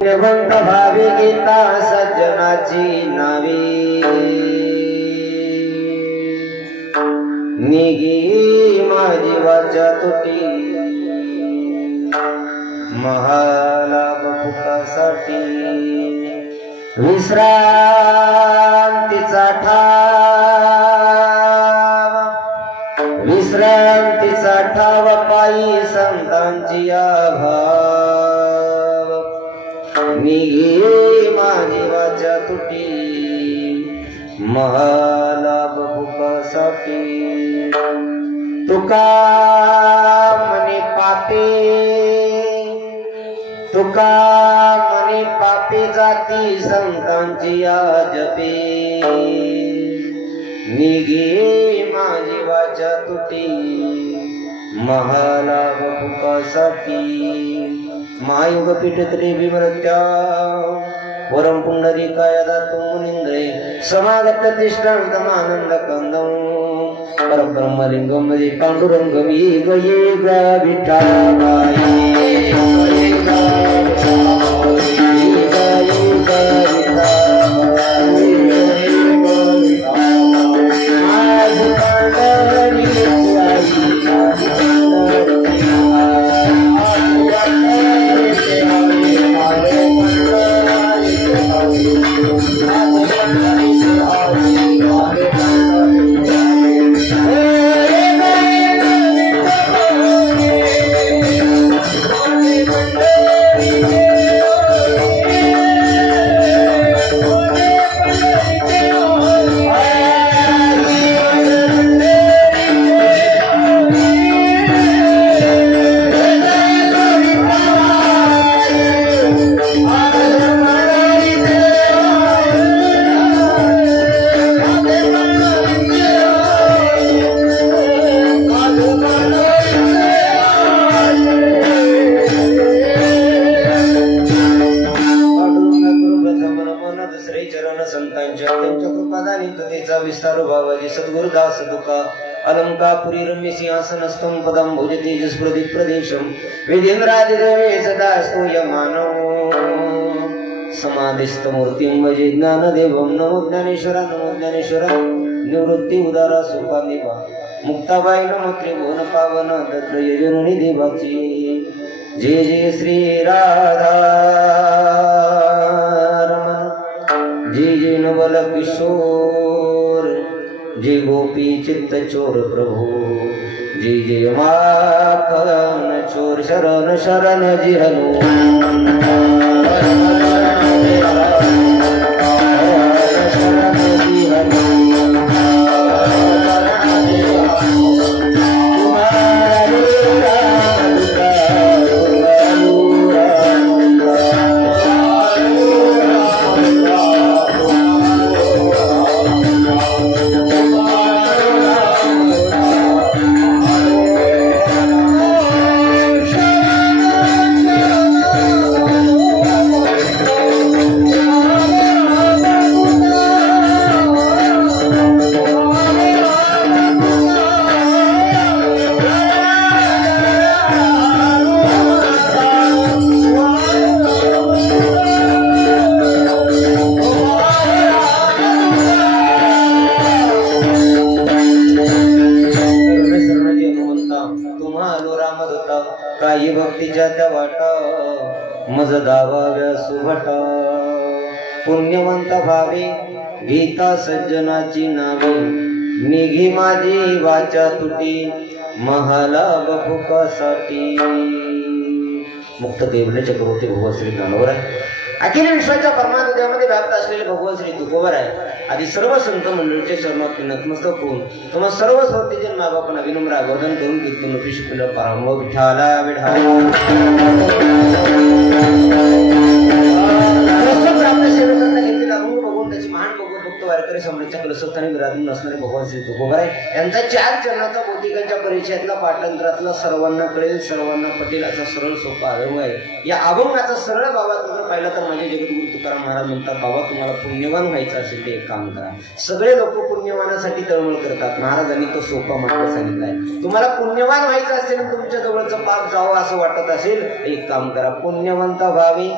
पुण्यवंत भावी गीता सज्जनाची नावी निगी माझी वाचा तुटी महालाभ फुकासाठी विश्रांतीचा ठाव पायी संतांची आभाव निघे माझी वाचा तुटी महालाभ भुकासाठी तुका मने पापे जाती संतांची जपे निघे माझी वाचा तुटी महालाभ भुकासाठी महायुग पीठतले विमृत्या वरम पुंडरीकाय दातु मुनींद्रे समागत तिष्ठान्तमानंद कंदं परब्रह्मलिंगं मध्ये पांडुरंगं येग येग विठ्ठलाबाई सद्गुरुदास दुका अलंकापुरी रम्य सिंहासनस्थं पदं भुजते जस्प्रदि प्रदेशं वेदेन्द्रादिदेवेश दास्तो यमानौ समाधिस्थमूर्तिं भजे ज्ञानदेवं नमो ज्ञानेश्वर निवृत्ति उदारा सुपानिवा मुक्ताबाई नमो त्रिभुवन पावन दत्तय जननी देवाची जय जय श्री राधा रमण जय जय नवल किशोर जय गोपी चित्त चोर प्रभु जय जय माखन चोर शरण शरण जी हनु काही भक्तीच्या त्या वाटा मज दावाव्या सुभटा पुण्यवंत भावे गीता सज्जनाची नावे निघी माझी वाचा तुटी महालाभ भुकासाठी मुक्त देवले चक्रवर्ती भगवान श्री ज्ञानोबर आहे अखिल विश्वाच्या परमानंदामध्ये व्याप्त असलेले भगवान श्री तुकोबर आहे आधी सर्व संत मंडळीच्या शरणात नतमस्तक होऊन तुम्हा सर्व स्वतेजन माबापांना विनम्र आवर्धन करून कीर्तन शिकलं पारांभ विठाला त्याची महान भगवत भक्त वारकरी सम्राटच्या कलसस्थानी विराजमान असणारे भगवान श्री तुकोबर आहे यांचा 4 चरणाचा भौतिकांच्या परिचयातला पाठांतरातला सर्वांना कळेल सर्वांना पटेल असा सरळ सोपा अभंग आहे या अभंगाचा सरळ बाबा जर पाहिला तर माझे जगद्गुरु तुकाराम महाराज म्हणतात बाबा तुम्हाला पुण्यवान व्हायचं असेल ते एक काम करा सगळे लोक पुण्यवानासाठी तळमळ करतात महाराजांनी तो सोपा मार्ग सांगितलाय तुम्हाला पुण्यवान व्हायचं असेल तुमच्या जवळचं पाप जावं असं वाटत असेल एक काम करा पुण्यवंत व्हावे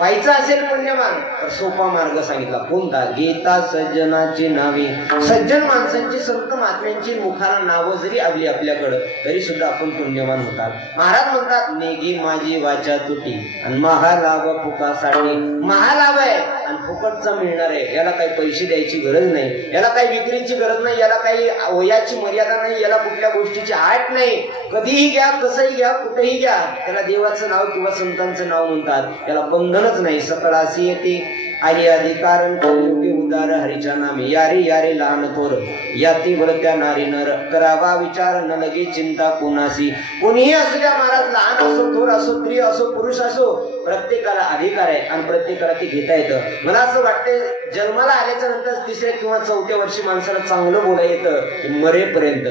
व्हायचं असेल पुण्यवान तर सोपा मार्ग सांगितला. कोणता? गीता सज्जनाची नावे. सज्जन माणसांची, संत महात्म्यांची मुखाला नावं जरी आली आपल्याकडं तरी सुद्धा आपण पुण्यवान होतात. महाराज म्हणतात नेगी माझी वाचा तुटी आणि महालाभ फुकासाठी. महालाभ आहे आणि फुकटचा मिळणार आहे. याला काही पैसे द्यायची गरज नाही, याला काही विक्रीची गरज नाही, याला काही वयाची मर्यादा नाही, याला कुठल्या गोष्टीची आट नाही. कधीही घ्या, कसंही घ्या, कुठेही घ्या. त्याला देवाचं नाव किंवा संतांचं नाव म्हणतात. याला बंधनच नाही. सकळासी येते आई अधिकार योग्य उदार हरीच्या नामे. यारे यारे लहान थोर याती वळत्या नारी नर. करावा विचार न लगे चिंता कुणासी. कोणीही असू द्या महाराज, लहान असो, थोर असो, स्त्री असो, पुरुष असो, प्रत्येकाला अधिकार आहे आणि प्रत्येकाला ते घेता येतं. मला असं वाटतं जन्माला आल्याच्या नंतर 3ऱ्या किंवा 4थ्या वर्षी माणसाला चांगलं बोलायला येतं मरेपर्यंत.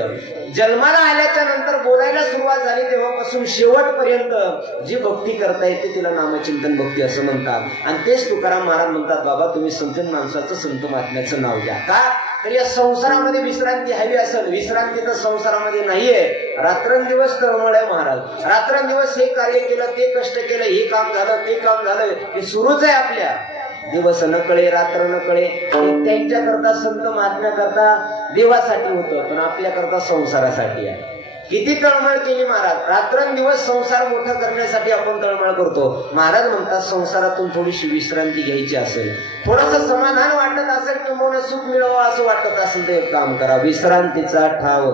जन्माला आल्याच्या नंतर बोलायला सुरुवात झाली तेव्हापासून शेवटपर्यंत जी भक्ती करता येते तिला नामचिंतन भक्ती असं म्हणतात. आणि तेच तुकाराम महाराज म्हणतात, बाबा तुम्ही संत माणसाचं, संत महात्म्याचं नाव घ्या. का तर या संसारामध्ये विश्रांती हवी असेल, विश्रांती तर संसारामध्ये नाहीये. रात्रंदिवस तळमळ आहे महाराज. रात्रंदिवस हे कार्य केलं, ते कष्ट केलं, हे काम झालं, ते काम झालं, हे सुरूच आहे आपल्या. दिवस न कळे, रात्र न कळे. त्यांच्या करता, संत महात्म्या करता, देवासाठी होतं, पण आपल्या करता संसारासाठी आहे. किती तळमळ केली महाराज. रात्रंदिवस संसार मोठा करण्यासाठी आपण तळमळ करतो. महाराज म्हणतात संसारातून थोडीशी विश्रांती घ्यायची असेल, थोडस समाधान वाटत असेल, किंवा सुख मिळावं असं वाटत असेल तर एक काम करा. विश्रांतीचा ठाव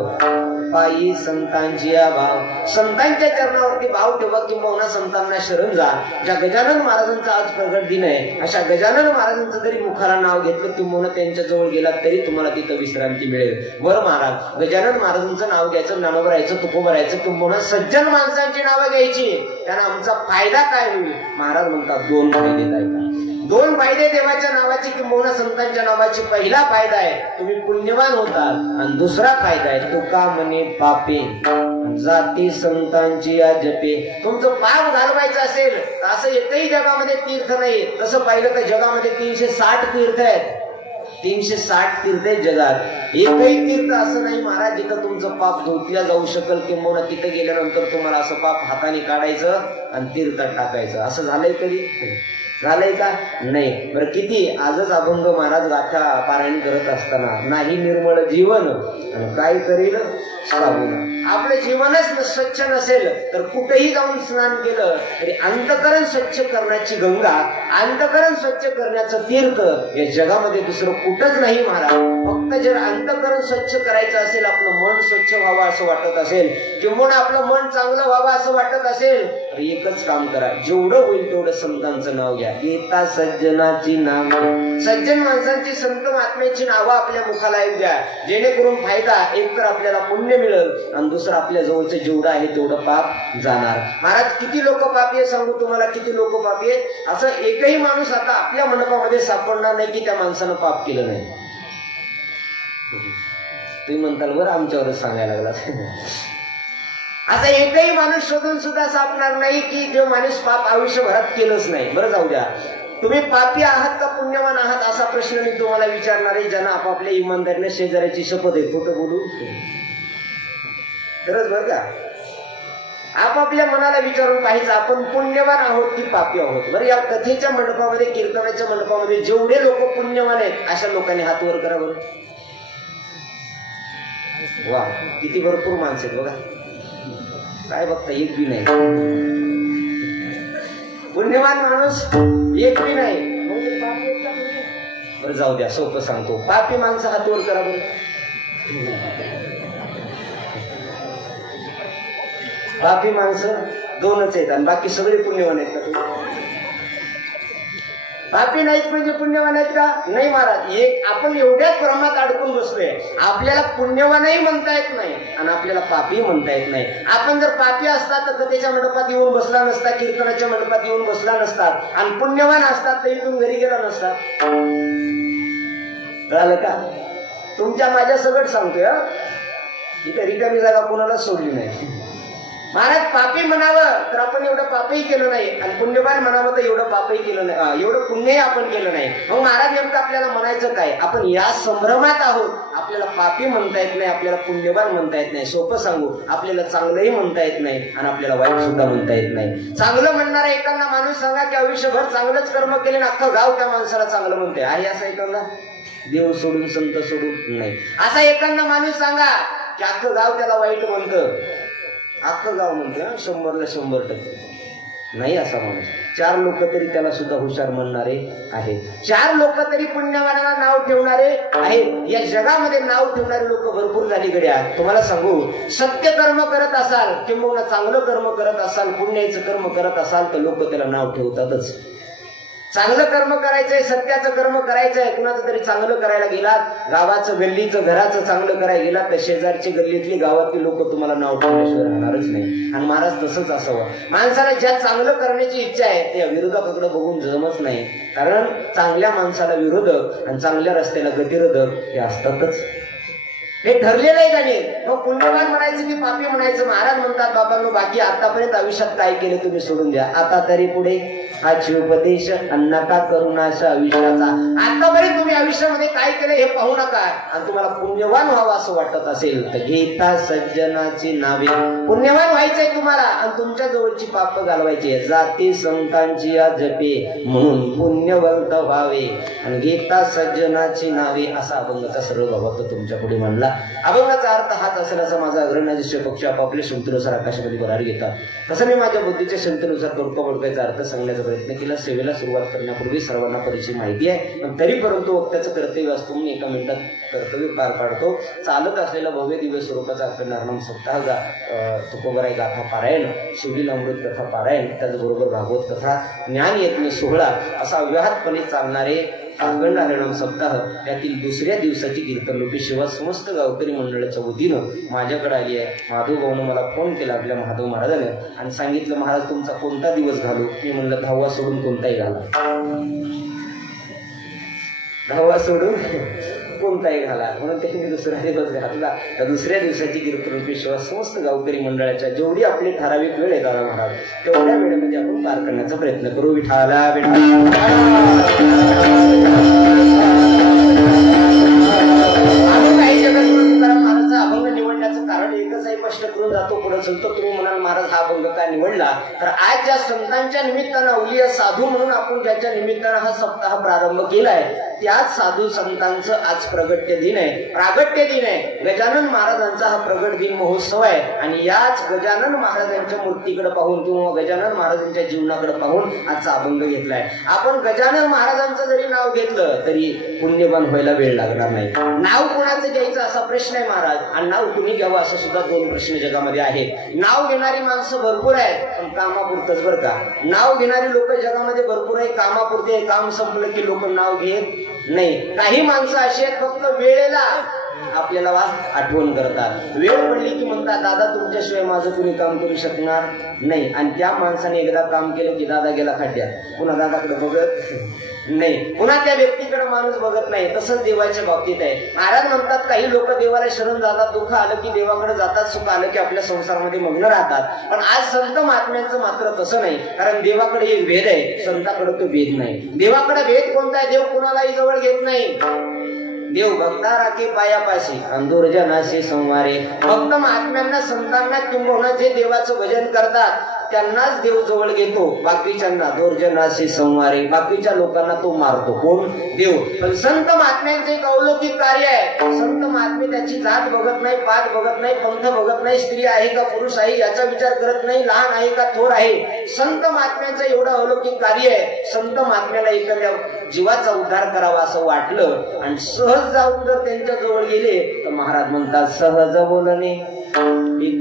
पायी संतांची भाव. संतांच्या चरणावरती भाव ठेवा, किंवा संतांना शरण जा. ज्या गजानन महाराजांचा आज प्रगट दिन आहे, अशा गजानन महाराजांचं जरी मुखाला नाव घेतलं, किंवा त्यांच्या जवळ गेला तरी तुम्हाला तिथं विश्रांती मिळेल. बरं महाराज, गजानन महाराजांचं नाव घ्यायचं, ज्ञानोबा राहायचं, तुकोबा राहायचं, किंवा सज्जन माणसांची नावं घ्यायची. त्यांना आमचा फायदा काय होईल? महाराज म्हणतात 2 फायदे आहेत. 2 फायदे देवाच्या नावाचे किंवा संतांच्या नावाचे. पहिला फायदा आहे तुम्ही पुण्यवान होतात, आणि दुसरा फायदा आहे तुका म्हणे पापे जाती संतांची या जपे. तुमचं पाप घालवायचं असेल तर असं एकही जगामध्ये तीर्थ नाही. तसं पाहिलं तर जगामध्ये 360 तीर्थ आहेत. 360 तीर्थ आहेत जगात. एकही तीर्थ असं नाही महाराज जिथं तुमचं पाप धुतल्या जाऊ शकल, किंवा तिथं गेल्यानंतर तुम्हाला असं पाप हाताने काढायचं आणि तीर्थात टाकायचं. असं झालंय कधी? झालंय का? नाही. बरं किती आजच अभंग महाराज गाथा पारायण करत असताना, नाही निर्मळ जीवन काय करील साबुना. आपलं जीवनच स्वच्छ नसेल तर कुठेही जाऊन स्नान केलं तरी अंतकरण स्वच्छ करण्याची गंगा, अंतकरण स्वच्छ करण्याचं तीर्थ या जगामध्ये दुसरं कुठंच नाही महाराज. फक्त जर अंतकरण स्वच्छ करायचं असेल, आपलं मन स्वच्छ व्हावं असं वाटत असेल, किंवा आपलं मन चांगलं व्हावं असं वाटत असेल, तर एकच काम करा. जेवढं होईल तेवढं संतांचं नाव घ्या. गीता सज्जनाची नाव. सज्जन माणसांची, संत महात्म्याची नावं आपल्या मुखाला येऊ द्या. जेणेकरून फायदा एक तर आपल्याला पुण्य मिळेल, आणि दुसरं आपल्या जवळचं जेवढं आहे तेवढं पाप जाणार. महाराज किती लोक पापी आहे सांगू तुम्हाला, किती लोक पापी आहेत. असं एकही माणूस आता आपल्या मंडपामध्ये सापडणार नाही की त्या माणसानं पाप केलं नाही. तुम्ही म्हणताल बरं आमच्यावरच सांगायला लागला. असं एकही माणूस शोधून सुद्धा सापडणार नाही की जो माणूस पाप आयुष्यभरात केलंच नाही. बरं जाऊ द्या, तुम्ही पापी आहात का पुण्यवान आहात असा प्रश्न मी तुम्हाला विचारणार आहे, ज्यांना आपापल्या इमानदारीने शेजाऱ्याची शपथ आहे. खोटं बोलू खरंच बरं का? आपापल्या मनाला विचारून पाहिजे आपण पुण्यवान आहोत की पापी आहोत. बरं, या कथेच्या मंडपामध्ये, कीर्तनाच्या मंडपामध्ये जेवढे लोक पुण्यवान आहेत अशा लोकांनी हात वर करा बरं. वा, किती भरपूर माणसं आहेत बघा. काय बघता, एक बी नाही पुण्यवान माणूस, एक बी नाही. बरं जाऊ द्या, सोपं सांगतो. पापी माणसं हात वर करा बरं. पापी माणसं 2च आहेत आणि बाकी सगळे पुण्यवान आहेत का? पापी नाहीत म्हणजे पुण्यवान आहेत का? नाही महाराज. एक आपण एवढ्याच भ्रमात अडकून बसलोय. आपल्याला पुण्यवानही म्हणता येत नाही आणि आपल्याला पापी म्हणता येत नाही. आपण जर पापी असतात तर कथेच्या मंडपात येऊन बसला नसता, कीर्तनाच्या मंडपात येऊन बसला नसतात, आणि पुण्यवान असतात तर इथून घरी गेला नसतात. कळालं का? तुमच्या माझ्या सगळं सांगतोय. इथे रिकामी जागा कोणाला सोडली नाही. महाराज पापी म्हणावं तर आपण एवढं पापही केलं नाही, आणि पुण्यवान म्हणावं तर एवढं पापही केलं नाही, एवढं पुण्यही आपण केलं नाही. मग महाराज नेमकं आपल्याला म्हणायचं काय? आपण या संभ्रमात आहोत. आपल्याला पापी म्हणता येत नाही, आपल्याला पुण्यवान म्हणता येत नाही. सोपं सांगू, आपल्याला चांगलंही म्हणता येत नाही आणि आपल्याला वाईट सुद्धा म्हणता येत नाही. चांगलं म्हणणारा एखादा माणूस सांगा की आयुष्यभर चांगलंच कर्म केले ना अख्खं गाव त्या माणसाला चांगलं म्हणते. आहे असं एखादा? देव सोडून संत सोडून नाही. असा एखादा माणूस सांगा की अख्खं गाव त्याला वाईट म्हणतं. अख्खं गाव म्हणतं 100% नाही असा माणूस. 4 लोक तरी त्याला सुद्धा हुशार म्हणणारे आहे. 4 लोक तरी पुण्यवानाला नाव ठेवणारे आहे. या जगामध्ये नाव ठेवणारे लोक भरपूर झाली गड्या. तुम्हाला सांगू, सत्य कर्म करत असाल किंवा चांगलं कर्म करत असाल, पुण्याचं कर्म करत असाल तर लोक त्याला नाव ठेवतातच. चांगलं कर्म करायचंय, सत्याचं कर्म करायचंय, कुणाचं तरी चांगलं करायला गेलात, गावाचं गल्लीचं घराचं चांगलं करायला गेलात तर शेजारची गल्लीतली गावातली लोक तुम्हाला नाव ठेवल्याशिवाय राहणारच नाही. आणि महाराज तसंच असावं. माणसाला ज्या चांगलं करण्याची इच्छा आहे त्या विरोधकाकडे बघून जमत नाही. कारण चांगल्या माणसाला विरोधक आणि चांगल्या रस्त्याला गतिरोधक हे असतातच. हे ठरलेलं आहे का नाही? मग पुण्यवान म्हणायचं की पापी म्हणायचं? महाराज म्हणतात बाबांनो, बाकी आतापर्यंत आयुष्यात काय केलं तुम्ही सोडून द्या. आता तरी पुढे हाची उपदेश अन्नका करुणाशा आयुष्याचा. आतापर्यंत तुम्ही आयुष्यामध्ये काय केलं हे पाहू नका. आणि तुम्हाला पुण्यवान व्हावं असं वाटत असेल तर घेता सज्जनाची नावे. पुण्यवान व्हायचंय तुम्हाला आणि तुमच्या जवळची पाप घालवायची. जाती संतांची जपे म्हणून पुण्यवंत व्हावे आणि घेता सज्जनाची नावे असा अभंगाचा सर्व भावार्थ तुमच्या पुढे मांडला. अभंगाचा अर्थ हाच असेल असं माझा अग्रणादिश्य पक्ष आपापल्या क्षमतेनुसार आकाशामध्ये भरारी घेतात. तसं मी माझ्या बुद्धीच्या क्षमतेनुसार तोडका मोडकाचा अर्थ सांगण्याचा प्रयत्न केला. सेवेला सुरुवात करण्यापूर्वी सर्वांना परिचय माहिती आहे, पण तरी परंतु वक्त्याचं कर्तव्य असतो म्हणून एका मिनिटात कर्तव्य पार पाडतो. चालत असलेला भव्य दिव्य स्वरूपाचा अखंड हरनाम सप्ताह, तुकोबराई गाथा पारायण, शिवलीला अमृत कथा पारायण, त्याचबरोबर भागवत कथा, ज्ञान यज्ञ सोहळा असा अव्याहतपणे चालणारे अखंड हरिनाम सप्ताह यातील दुसऱ्या दिवसाची कीर्तनरूपी सेवा समस्त गावकरी मंडळाच्या वतीनं माझ्याकडे आली आहे. माधव भाऊनं मला फोन केला आपल्या महादेव महाराजाने आणि सांगितलं, महाराज तुमचा कोणता दिवस घालू? मी म्हणलं 10वा सोडून कोणताही घाला. 10वा सोडून कोणताही घाला म्हणून त्यांनी दुसरा दिवस घातला. त्या दुसऱ्या दिवसाची कीर्तनरूपी सेवा समस्त गावकरी मंडळाच्या जेवढी आपली ठराविक वेळ आहे दादा महाराज तेवढ्या वेळेमध्ये आपण पार करण्याचा प्रयत्न करू. विठाला अभंग निवडण्याचं कारण एकच आहे, स्पष्ट करून जातो पुढे चलतो. तुम्ही म्हणाल महाराज हा अभंग काय निवडला? तर आज ज्या संतांच्या निमित्तानं अवलिया साधू म्हणून आपण ज्याच्या निमित्तानं हा सप्ताह प्रारंभ केलाय त्याच साधू संतांचं आज प्रगट्य दिन आहे, प्रागट्य दिन आहे. गजानन महाराजांचा हा प्रगट दिन महोत्सव आहे आणि याच गजानन महाराजांच्या मूर्तीकडे पाहून किंवा गजानन महाराजांच्या जीवनाकडे पाहून आजचा अभंग घेतलाय. आपण गजानन महाराजांचं जरी नाव घेतलं तरी पुण्यवान व्हायला वेळ लागणार नाही. नाव कोणाचं घ्यायचं असा प्रश्न आहे महाराज, आणि नाव कुणी घ्यावं असं सुद्धा 2 प्रश्न जगामध्ये आहेत. नाव घेणारी माणसं भरपूर आहेत पण कामापुरतच बरं का. नाव घेणारी लोक जगामध्ये भरपूर आहे, कामापुरते. काम संपलं की लोक नाव घेत नाही. काही माणसं अशी आहेत फक्त वेळेला आपल्याला आठवण करतात. वेळ पडली की म्हणतात दादा तुमच्याशिवाय माझं कुणी काम करू शकणार नाही. आणि त्या माणसाने एकदा काम केलं की दादा गेला खड्ड्यात, पुन्हा दादाकडे बघत नाही, पुन्हा त्या व्यक्तीकडे माणूस बघत नाही. तसंच देवाच्या बाबतीत आहे. महाराज म्हणतात काही लोक देवाला शरण जातात, दुःख आलं की देवाकडे जातात, सुख आलं की आपल्या संसारामध्ये मग्न राहतात. पण आज संत महात्म्यांचं मात्र तसं नाही. कारण देवाकडे एक भेद आहे, संताकडे तो भेद नाही. देवाकडे भेद कोणता आहे? देव कुणालाही जवळ घेत नाही. देव भक्ता राखे पायापाशी अंधुर्जनाशी संवारे. भक्त महात्म्यांना संतांना किंबहुना जे देवाचं भजन करतात त्यांनाच देव जवळ घेतो, बाकीच्यांना दुर्जनाशी संवारे, बाकीच्या लोकांना तो मारतो. कोण? देव. पण संत महात्म्यांचे एक अलौकिक कार्य आहे. संत महात्मे त्याची जात बघत नाही, पात बघत नाही, पंथ बघत नाही, स्त्री आहे का पुरुष आहे याचा विचार करत नाही, लहान आहे का थोर आहे. संत महात्म्यांचं एवढं अलौकिक कार्य आहे. संत महात्म्याला एखाद्या जीवाचा उद्धार करावा असं वाटलं आणि सहज जाऊन जर त्यांच्या जवळ गेले तर महाराज म्हणतात सहज बोलणे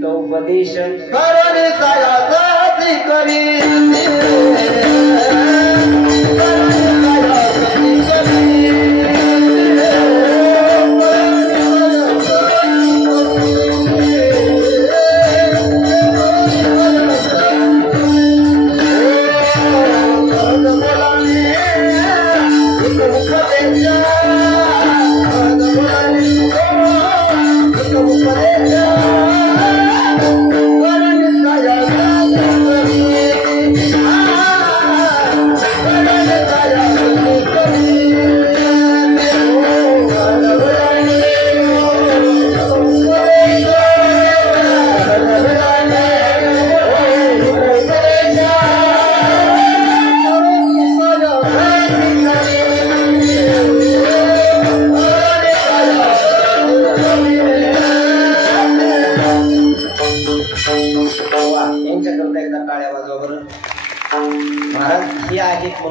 उपदेश करणे सायाची करी Hallelujah.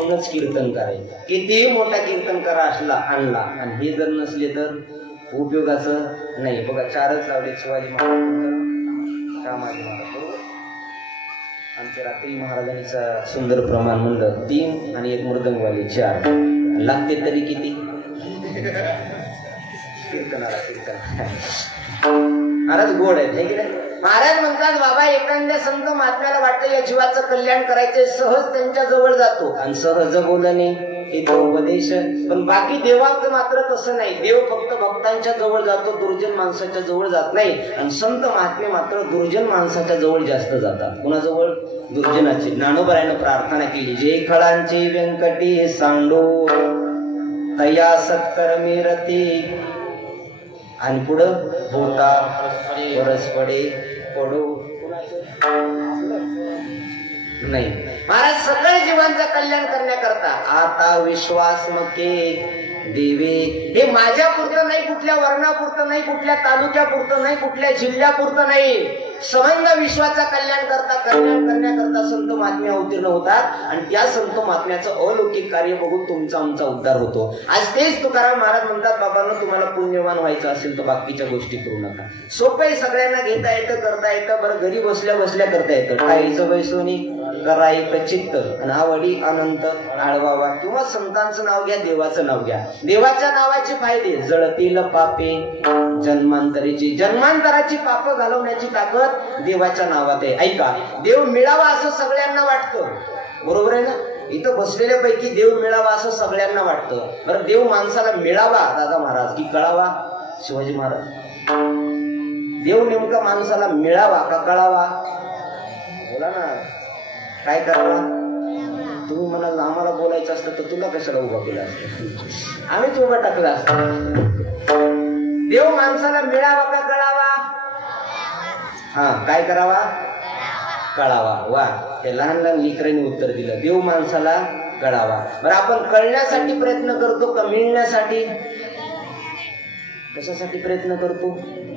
म्हणूनच कीर्तन करायचं. कितीही मोठा कीर्तनकार असला आणला आणि हे जर नसले तर उपयोगाचं नाही. बघा 4च लावले. शिवाजी महाराज, रामाजी महाराज, आमच्या रात्री महाराजांचा सुंदर प्रमाण म्हणलं 3 आणि 1 मृदंगवाले 4 लागते तरी किती कीर्तनाला. महाराज गोड आहेत हे की नाही. महाराज म्हणतात बाबा एखाद्या संत महात्म्याला वाटतं या जीवाचं कल्याण करायचंय, सहज त्यांच्या जवळ जातो आणि सहज बोलणे इथं उपदेश. पण बाकी देवाचं मात्र तसं नाही. देव फक्त भक्तांच्या जवळ जातो, दुर्जन माणसाच्या जवळ जात नाही. आणि संत महात्मे मात्र दुर्जन माणसाच्या जवळ जास्त जातात. कुणाजवळ? दुर्जनाची. ज्ञानोबरायानं प्रार्थना केली, जे खळांची व्यंकटी सांडो तया सत्कर्मी रती. आणि पुढं होता परस्परे पडो नाही. महाराज सगळ्या जीवांचं कल्याण करण्याकरता आता विश्वास मके देवे. हे माझ्या पुरतं नाही, कुठल्या वर्णापुरतं नाही, कुठल्या तालुक्यापुरतं नाही, कुठल्या जिल्ह्यापुरतं नाही. संबंध विश्वाचा कल्याण करण्याकरता संत महात्मे अवतीर्ण होतात आणि त्या संत महात्म्याचं अलौकिक कार्य बघून तुमचा आमचा उद्धार होतो. आज तेच तुकाराम महाराज म्हणतात, बाबांनो तुम्हाला पुण्यवान व्हायचं असेल तर बाकीच्या गोष्टी करू नका. सोपं सगळ्यांना घेता येतं, करता येतं. बरं घरी बसल्या बसल्या करता येतं. काहीचं बैसोनी करा एक चित्त आणि आवडी अनंत आळवावा. किंवा संतांचं नाव घ्या, देवाचं नाव घ्या. देवाच्या नावाचे फायदे, जळतील पापे जन्मांतराची पाप घालवण्याची ताकद देवाच्या नावात आहे. ऐका, देव मिळावा असं सगळ्यांना वाटतं, बरोबर आहे ना. इथं बसलेल्या पैकी देव मिळावा असं सगळ्यांना वाटतं. बरं देव माणसाला मिळावा दादा महाराज की कळावा शिवाजी महाराज? देव नेमका माणसाला मिळावा का कळावा? बोला ना, काय करावा? तुम्ही म्हणाल आम्हाला बोलायचं असतं तर तुला कशाला उभा केला असतं, आम्हीच उभा टाकला असतं. देव माणसाला मिळावा का कळावा? हा, काय करावा? कळावा. वा, ते लहान लहान लेकरांनी उत्तर दिलं, देव माणसाला कळावा. बरं आपण कळण्यासाठी प्रयत्न करतो का मिळण्यासाठी? कशासाठी प्रयत्न करतो?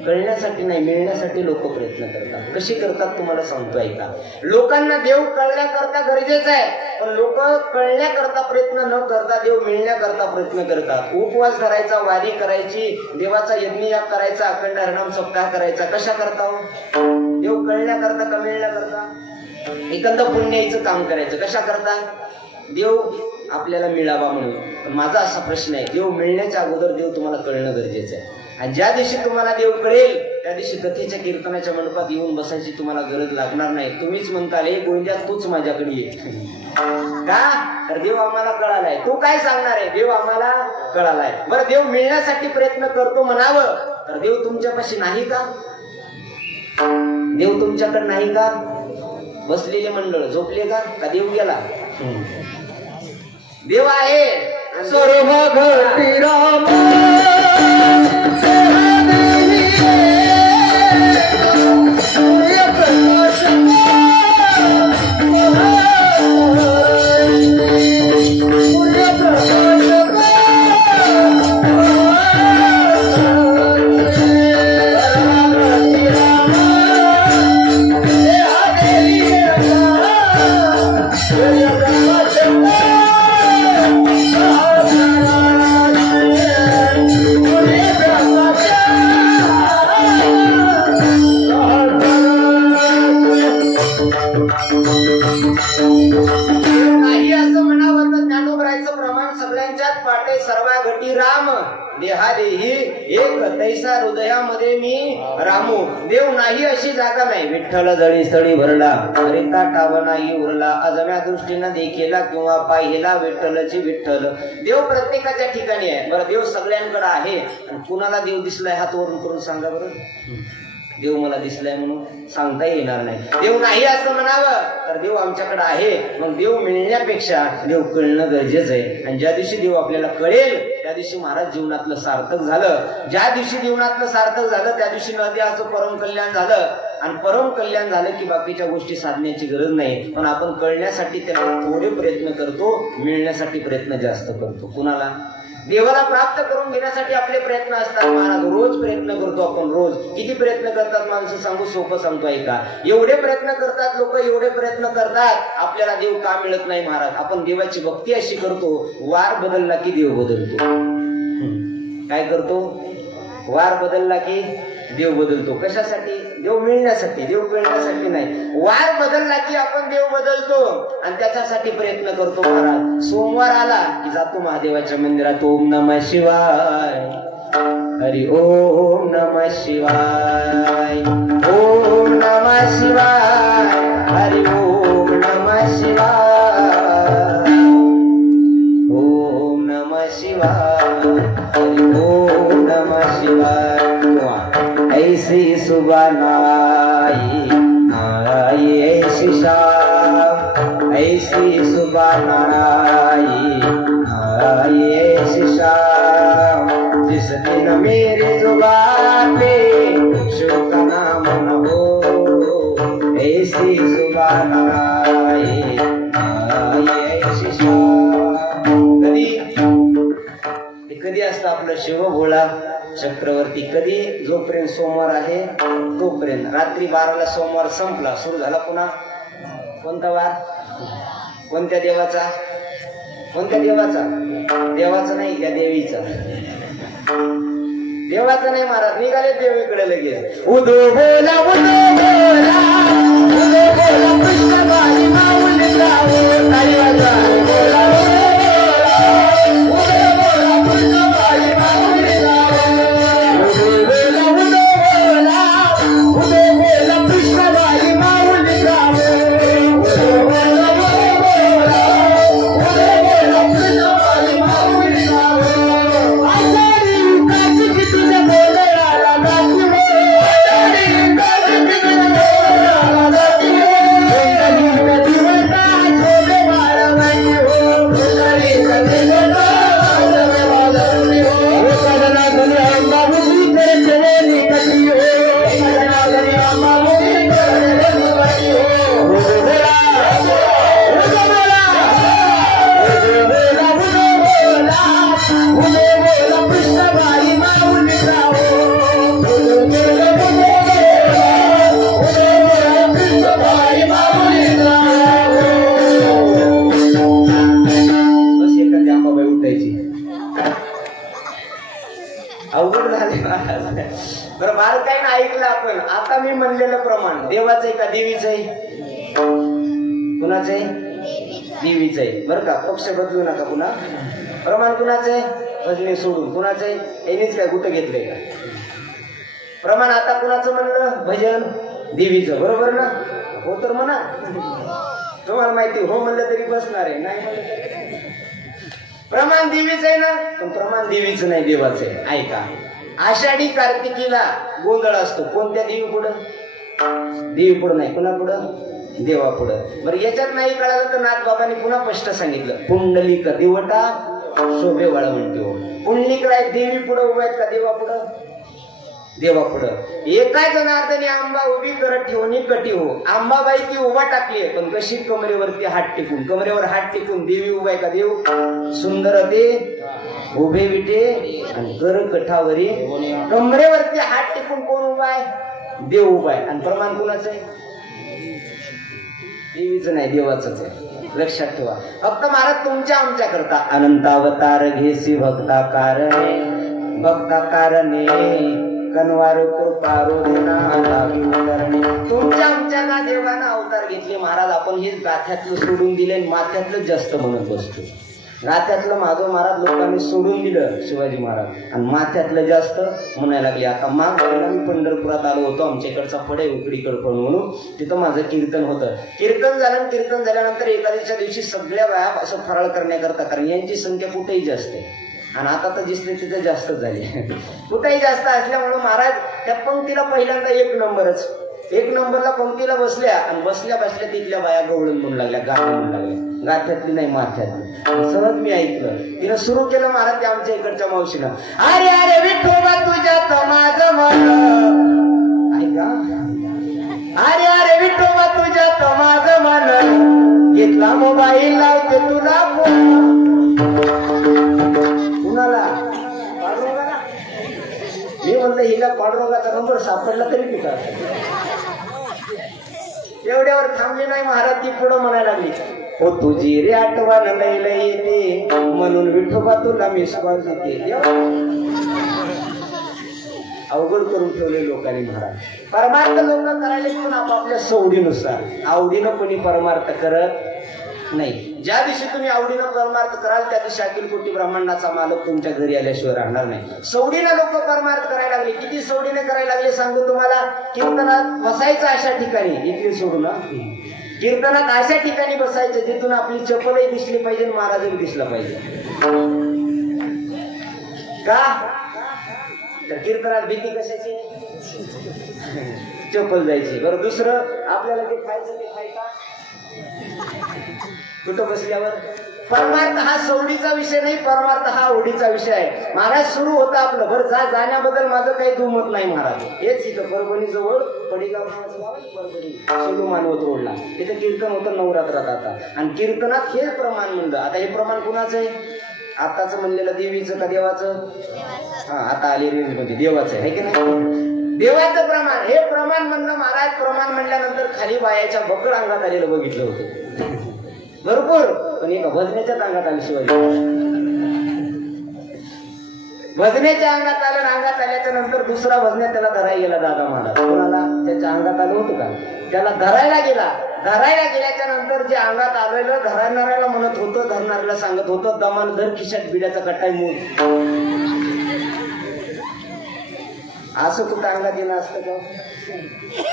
कळण्यासाठी नाही, मिळण्यासाठी लोक प्रयत्न करतात. कशी करतात तुम्हाला सांगतो, ऐका. लोकांना देव कळण्याकरता गरजेचं आहे, पण लोक कळण्याकरता प्रयत्न न करता देव मिळण्याकरता प्रयत्न करतात. उपवास धरायचा, वारी करायची, देवाचा यज्ञ करायचा, अखंड हरिनाम सप्ताह करायचा, कशा करता? देव कळण्याकरता का मिळण्याकरता? एखादं पुण्याचं काम करायचं, कशा करता? देव आपल्याला मिळावा म्हणून. माझा असा प्रश्न आहे, देव मिळण्याच्या अगोदर देव तुम्हाला कळणं गरजेचं आहे. आणि ज्या दिवशी तुम्हाला देव कळेल त्या दिवशी कथेच्या कीर्तनाच्या मंडपात येऊन बसायची तुम्हाला गरज लागणार नाही. तुम्हीच म्हणताल, एक गोंद्या तूच माझ्याकडे ये का? तर देव आम्हाला कळालाय. तू काय सांगणार आहे? देव आम्हाला कळालाय. बरं देव मिळण्यासाठी प्रयत्न करतो म्हणावं, तर देव तुमच्यापाशी नाही का? देव तुमच्याकडे नाही का? बसलेले मंडळ झोपले का देव गेला? देव आहे. सर्व घटी राम हृदयामध्ये मी रामू. देव नाही अशी जागा नाही. विठ्ठल जळी स्थळी भरला, हरिता टाव नाही उरला, अजम्या दृष्टीनं देखीला किंवा पाहिला विठ्ठलची विठ्ठल. देव प्रत्येकाच्या ठिकाणी आहे. बरं देव सगळ्यांकडे आहे. आणि कुणाला देव दिसलाय हात वरून करून सांगा बरं. देव मला दिसलाय म्हणून सांगता येणार नाही. देव नाही असं म्हणावं तर देव आमच्याकडे आहे. मग देव मिळण्यापेक्षा देव कळणं गरजेचं आहे. आणि ज्या दिवशी देव आपल्याला कळेल त्या दिवशी महाराज जीवनातलं सार्थक झालं. ज्या दिवशी जीवनातलं सार्थक झालं त्या दिवशी न देवाचं परम कल्याण झालं. आणि परम कल्याण झालं की बाकीच्या गोष्टी साधण्याची गरज नाही. पण आपण कळण्यासाठी त्याला थोडे प्रयत्न करतो, मिळण्यासाठी प्रयत्न जास्त करतो. कुणाला? देवाला प्राप्त करून घेण्यासाठी आपले प्रयत्न असतात. महाराज रोज प्रयत्न करतो आपण. रोज किती प्रयत्न करतात माणसं सांगू? सोपं सांगतो ऐका. एवढे प्रयत्न करतात लोक, एवढे प्रयत्न करतात, आपल्याला देव का मिळत नाही महाराज? आपण देवाची भक्ती अशी करतो, वार बदलला की देव बदलतो. काय करतो? वार बदलला की देव बदलतो. कशासाठी? देव मिळण्यासाठी, देव कळण्यासाठी नाही. वार बदलला की आपण देव बदलतो आणि त्याच्यासाठी प्रयत्न करतो. महाराज सोमवार आला की जातो महादेवाच्या मंदिरात. ओम नमः शिवाय, हरि ओम नमः शिवाय, ओम नमः शिवाय, हरि ओम नमः शिवाय, ओम नमः शिवाय, हरि ओम नमः शिवाय. ऐसी सुबह नाई आई, ऐसी शाम, ऐसी सुबह नाई आई, ऐसी शाम, जिस दिन मेरी जुबान पे शिव का नाम न हो. ऐसी सुबह नाई आई, ऐसी शाम. कधी असतं आपलं शिव भोळा चक्रवर्ती? कधी? जोपर्यंत सोमवार आहे तोपर्यंत. रात्री 12ला सोमवार संपला, सुरू झाला पुन्हा. कोणता वार? कोणत्या देवाचा? कोणत्या देवाचा? देवाचा नाही, या देवीचा. देवाचा नाही महाराज. निघाले देवीकडे लगेच. उदो बोला उदो बोला, उदो बोला कृष्णबाई माऊली जाओ. ताली वाजवा. बोला अवघड झाले. बरं बार काय ना ऐकलं आपण. आता मी म्हणलेलं प्रमाण देवाचं आहे का देवीचं आहे? कुणाचं आहे? देवीचं आहे. बरं का, पक्ष बदलू नका पुन्हा. प्रमाण कुणाचं आहे? भजनी सोडून. कुणाचं आहे? यांनीच काय कुठं घेतलंय का प्रमाण? आता कुणाचं म्हणलं? भजन देवीचं. बरोबर ना? हो तर म्हणा. तुम्हाला माहिती हो म्हणलं तरी बसणार आहे, नाही म्हणलं प्रमाण देवीचं आहे ना. पण प्रमाण देवीचं नाही, देवाचं आहे. ऐका, आषाढी कार्तिकीला गोंधळ असतो. कोणत्या देवी पुढं? देवी पुढं नाही. कुणा पुढं? देवा पुढं. बरं याच्यात नाही कळालं तर नाथबाबांनी पुन्हा स्पष्ट सांगितलं. पुंडलिक देवटा शोभे वाळवंटी. पुंडलिक देवी पुढं उभा आहेत का देवा पुढं? देवा पुढं. एका जनार्दनी आंबा उभी करत ठेवून कटी हो. आंबाबाई ती उभा टाकली, पण कशी? कमरेवरती हात टेकून. कमरेवर हात टेकून देवी उभा आहे का? देव सुंदर ते उभे विटे आणि कर कठावरी. कमरेवरती हात टेकून कोण उभा आहे? देव उभा आहे. आणि प्रमाण कुणाचं आहे? देवीचं नाही, देवाचंच आहे. लक्षात ठेवा. फक्त महाराज तुमच्या आमच्या करता अनंत अवतार घेसी भक्ता कारणे, भक्ता कारणे कनवार कृपारो तुमच्या आमच्या ना देवानं अवतार घेतले महाराज. आपण हे गाथ्यातलं सोडून दिले, माथ्यातलं जास्त म्हणत बसतो. गाथ्यातलं माधव महाराज लोकांनी सोडून दिलं शिवाजी महाराज, आणि माथ्यातलं जास्त म्हणायला लागले. आता माग मी पंढरपुरात आलो होतो, आमच्या इकडचा फडे उकडीकड पण म्हणून. तिथं माझं कीर्तन होतं. कीर्तन झालं. कीर्तन झाल्यानंतर एकादशीच्या दिवशी सगळ्या बाया असं फराळ करण्याकरता, कारण यांची संख्या कुठेही जास्त आहे आणि आता तर दिसले तिथे जास्त झाली. कुठेही जास्त असल्यामुळे महाराज त्या पंक्तीला पहिल्यांदा 1 नंबरच. 1 नंबरला पंक्तीला बसल्या आणि बसल्या बसल्या तिथल्या बाया गवळण म्हणू लागल्या, गाणं म्हणू लागल्या. गाथ्यातली नाही, माथ्यातली. सहज मी ऐकलं. तिनं सुरू केलं महाराज त्या आमच्या इकडच्या मावशीनं. अरे अरे विठोबा तुझ्यात माझं मन. ऐका अरे अरे विठोबा तुझ्यात माझं मन घेतला मोबाईल लावते तुला कुणाला पांडुरंगाला मी म्हणलं हिला पांडुरंगाचा नंबर सापडला तरी पिका एवढ्यावर थांबली नाही महाराज ती पुढं म्हणायला लागली हो तुझी रे आठवण लयला येते म्हणून विठोबा तुला मिस कॉल देते अवघड करून ठेवले लोकांनी महाराज परमार्थ लोक करायला पण आपापल्या सवडीनुसार आवडीनं कोणी परमार्थ करत नाही ज्या दिवशी तुम्ही आवडीनं परमार्थ कराल त्या दिवशी अखिल कोटी ब्रह्मांडाचा मालक तुमच्या घरी आल्याशिवाय राहणार नाही सवडीनं लोक परमार्थ करायला लागले किती सवडीने करायला लागले सांगू तुम्हाला कीर्तनात बसायचं अशा ठिकाणी इथली सोडून कीर्तनात अशा ठिकाणी बसायचं जिथून आपली चप्पलही दिसली पाहिजे महाराजही दिसला पाहिजे का तर कीर्तनात भीती कशाची चप्पल जायची बरं दुसरं आपल्याला जे खायचं ते खायचा कुठं बसल्यावर परमार्थ हा सवडीचा विषय नाही परमार्थ हा आवडीचा विषय आहे महाराज सुरू होतं आपलं बरं जाण्याबद्दल माझं काही दुमत नाही महाराज हेच इथं परभणी जवळ पडीगाव नावाचं गाव परभणी सोलू मानवत रोडला तिथं कीर्तन होतं नवरात्रात आता आणि कीर्तनात हे प्रमाण म्हणलं आता हे प्रमाण कुणाचं आहे आताच म्हणलेलं देवीचं का देवाचं हा आता आली रेंज मध्ये देवाचं आहे की नाही देवाचं प्रमाण हे प्रमाण म्हणणं महाराज प्रमाण म्हणल्यानंतर खाली बायाच्या बकड अंगात आलेलं बघितलं होतं भरपूर पण एका भजनेच्याच अंगात आली शिवाजी भजनेच्या अंगात आलं अंगात आल्याच्या नंतर दुसरा भजन्यात त्याला धरायला गेला दादा महाराज कोणाला त्याच्या अंगात आलं होतं का त्याला धरायला गेल्याच्या नंतर जे अंगात आलेलं धरणाऱ्याला म्हणत होतं धरणाऱ्याला सांगत होतं दमान धर खिशात बिड्याचा कट्टाय मूळ असं कुठं अंगात येणं असतं का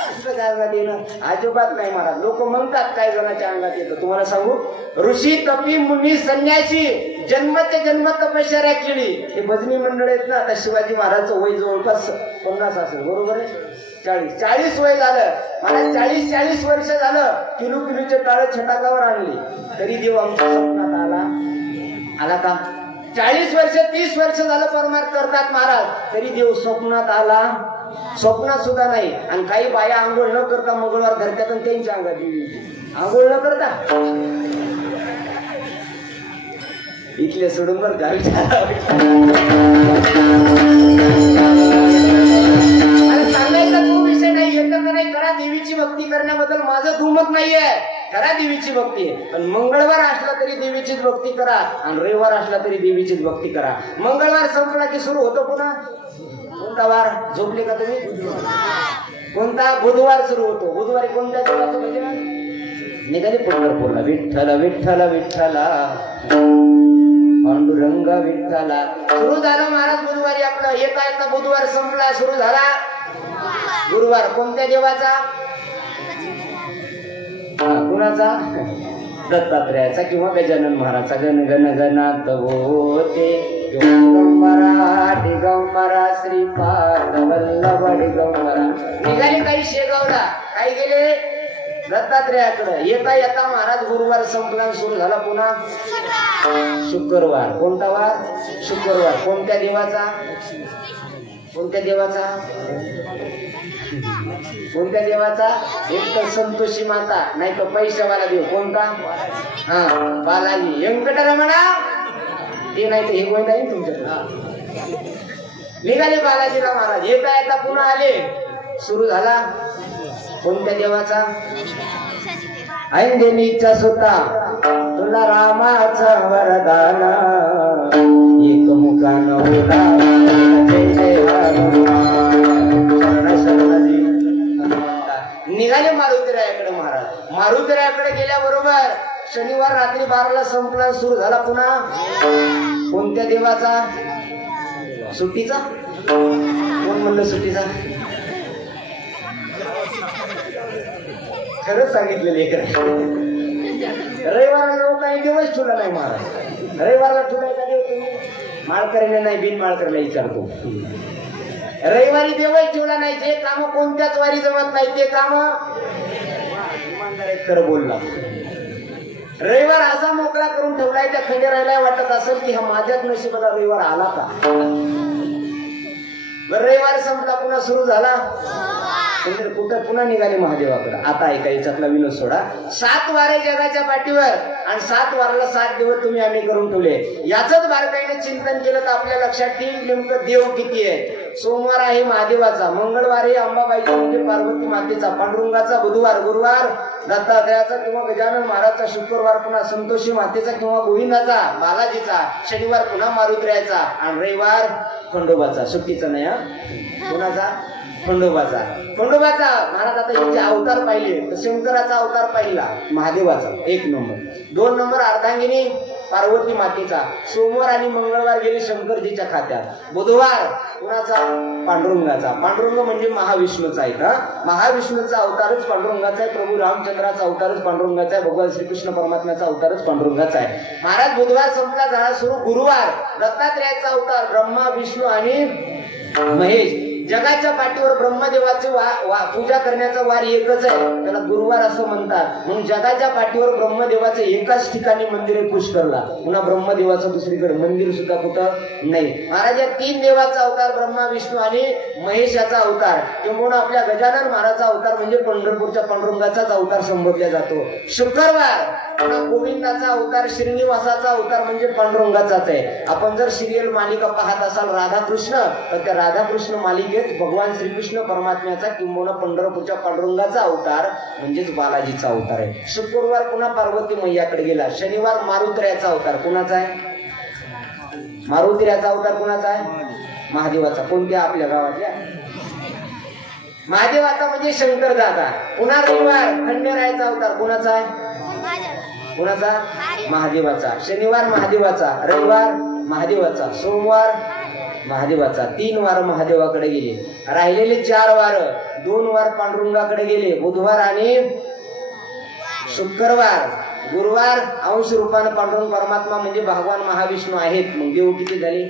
असं काय अंगात येणं अजिबात नाही महाराज लोक म्हणतात काय जणांच्या अंगात येतं तुम्हाला सांगू ऋषी कपी मुनी संन्यासी जन्मच्या जन्म तपश्चर्या केली हे भजनी मंडळ आहेत ना आता शिवाजी महाराजचं वय जवळपास 50 असेल बरोबर आहे 40 वय झालं मला 40 वर्ष झालं किलूचे टाळ छटाकावर आणली तरी देव आमच्या स्वप्नात आला का 40 वर्ष 30 वर्ष झालं परमार्थ करतात महाराज तरी देव स्वप्नात आला स्वप्नात सुद्धा नाही आणि काही बाया आंघोळ न करता मंगळवार धरतात आणि त्यांच्या अंगात आंघोळ न करता इथले सोडून बर गावी सांगायचा तो विषय नाही एकत्र नाही करा देवीची भक्ती करण्याबद्दल माझं दुमत नाहीये करा देवीची भक्ती पण मंगळवार असला तरी देवीचीच भक्ती करा आणि रविवार असला तरी देवीचीच भक्ती करा मंगळवार संपला की सुरू होतो पुन्हा कोणता वार झोपले का तुम्ही कोणता बुधवार सुरू होतो बुधवारी कोणत्या देवाचं म्हणजे निघाले पंढरपूरला विठ्ठल विठ्ठल विठ्ठला पांडुरंग विठ्ठला सुरू झालं महाराज बुधवारी आपलं येता बुधवार संपला सुरू झाला गुरुवार कोणत्या देवाचा कुणाचा दत्तात्रयाचा किंवा गजानन महाराजचा गण गण गणात होते दिगंबरा दिगंबरा श्रीपाद वल्लभ दिगंबरा निघाले काही शेगावला काही गेले दत्तात्रयाकडे येता महाराज गुरुवार संपला सुरू झाला पुन्हा शुक्रवार कोणता वार शुक्रवार कोणत्या देवाचा एक तर संतोषी माता नाही तर पैशावाला देव कोणता हा बालाजी व्यंकटरमणा ते नाही तर हे गोंद आहे तुमच्याकडे निघाले बालाजीला महाराज येता पुन्हा आले सुरू झाला कोणत्या देवाचा ऐंदेनीचा सुता तुला रामाचा वरदान एक मुखान होला निघाले मारुतीरायाकडे महाराज मारुतीरायाकडे गेल्याबरोबर शनिवार रात्री 12ला संपला सुरू झाला पुन्हा कोणत्या देवाचा सुट्टीचा कोण म्हणलं सुट्टीचा खरंच सांगितलेलं एक रविवारला लोक काही दिवस ठेवला नाही महाराज रविवारला ठेवायचा देव तुम्ही माळकरीने नाही बिन माळकरीला विचारतो रविवारी देवच ठेवला नाही जे काम कोणत्याच वारी जमत नाही ते काम इमानदार एक खरं बोलला रविवार असा मोकळा करून ठेवलाय त्या खंडेरायला वाटत असेल की हा माझ्याच नशिबाला रविवार आला का रविवार संपला पुन्हा सुरू झाला म्हणजे कुठं पुन्हा निघाले महादेवाकडे. आता ऐका याच्यातला विनोद सोडा. 7 वारे जगाच्या पाठीवर आणि 7 वाराला 7 दिवस तुम्ही आम्ही करून ठेवले. याचंच बारकाईने चिंतन केलं तर आपल्या लक्षात येईल नेमकं देव किती आहे. सोमवार आहे महादेवाचा, मंगळवार आहे अंबाबाईचा म्हणजे पार्वती मातेचा, पांडुरंगाचा, बुधवार गुरुवार दत्तात्रयाचा किंवा गजानन महाराजचा, शुक्रवार पुन्हा संतोषी मातेचा किंवा गोविंदाचा बालाजीचा, शनिवार पुन्हा मारुत्र्याचा आणि रविवार खंडोबाचा. सुट्टीचा नाही हा. कोणाचा? खंडोबाचा. खंडोबाचा महाराज आता याचे अवतार पाहिले तर शंकराचा अवतार पाहिला महादेवाचा 1 नंबर. 2 नंबर अर्धांगिनी पार्वती मातेचा. सोमवार आणि मंगळवार गेले शंकरजीच्या खात्यात. बुधवार कुणाचा? पांडुरंगाचा. पांडुरंग म्हणजे महाविष्णूचा आहे का? महाविष्णूचा अवतारच पांडुरंगाचा आहे. प्रभू रामचंद्राचा अवतारच पांडुरंगाचा आहे. भगवान श्रीकृष्ण परमात्म्याचा अवतारच पांडुरंगाचा आहे. महाराज बुधवार संपला झाला सुरू. गुरुवार दत्तात्रयाचा अवतार ब्रह्मा विष्णू आणि महेश. जगाच्या पाठीवर ब्रह्मदेवाचे पूजा करण्याचा वार एकच आहे, त्याला गुरुवार असं म्हणतात. म्हणून जगाच्या पाठीवर ब्रह्मदेवाचे एकाच ठिकाणी मंदिर आहे पुष्करला. पुन्हा ब्रह्मदेवाचं दुसरीकडे मंदिर सुद्धा कुठं नाही. महाराज या 3 देवाचा अवतार ब्रह्मा विष्णू आणि महेश याचा अवतार किंवा आपल्या गजानन महाराजचा अवतार म्हणजे पंढरपूरच्या पांडुरंगाचाच अवतार संबोधला जातो. शुक्रवार पुन्हा गोविंदाचा अवतार, श्रीनिवासाचा अवतार म्हणजे पांडुरंगाचाच आहे. आपण जर सिरियल मालिका पाहत असाल राधाकृष्ण तर त्या राधाकृष्ण मालिकेत भगवान श्रीकृष्ण परमात्म्याचा किंबहुना पंढरपूरच्या पांडुरंगाचा अवतार म्हणजेच बालाजीचा अवतार आहे. शुक्रवार पुन्हा पार्वती मैयाकडे गेला. शनिवार मारुत्र्याचा अवतार कुणाचा आहे? मारुत्र्याचा अवतार कुणाचा आहे? महादेवाचा. कोणत्या? आपल्या गावातल्या महादेवाचा म्हणजे शंकर दादा. पुन्हा रविवार खंडेरायाचा अवतार कुणाचा आहे? कुणाचा? महादेवाचा. शनिवार महादेवाचा, रविवार महादेवाचा, सोमवार महादेवाचा. 3 वार महादेवाकडे गेले. राहिलेले 4 वार, 2 वार पांडुरंगाकडे गेले. बुधवार आणि शुक्रवार. गुरुवार अंश रूपानं पांडुरंग परमात्मा म्हणजे भगवान महाविष्णू आहेत. मग देव किती झाले?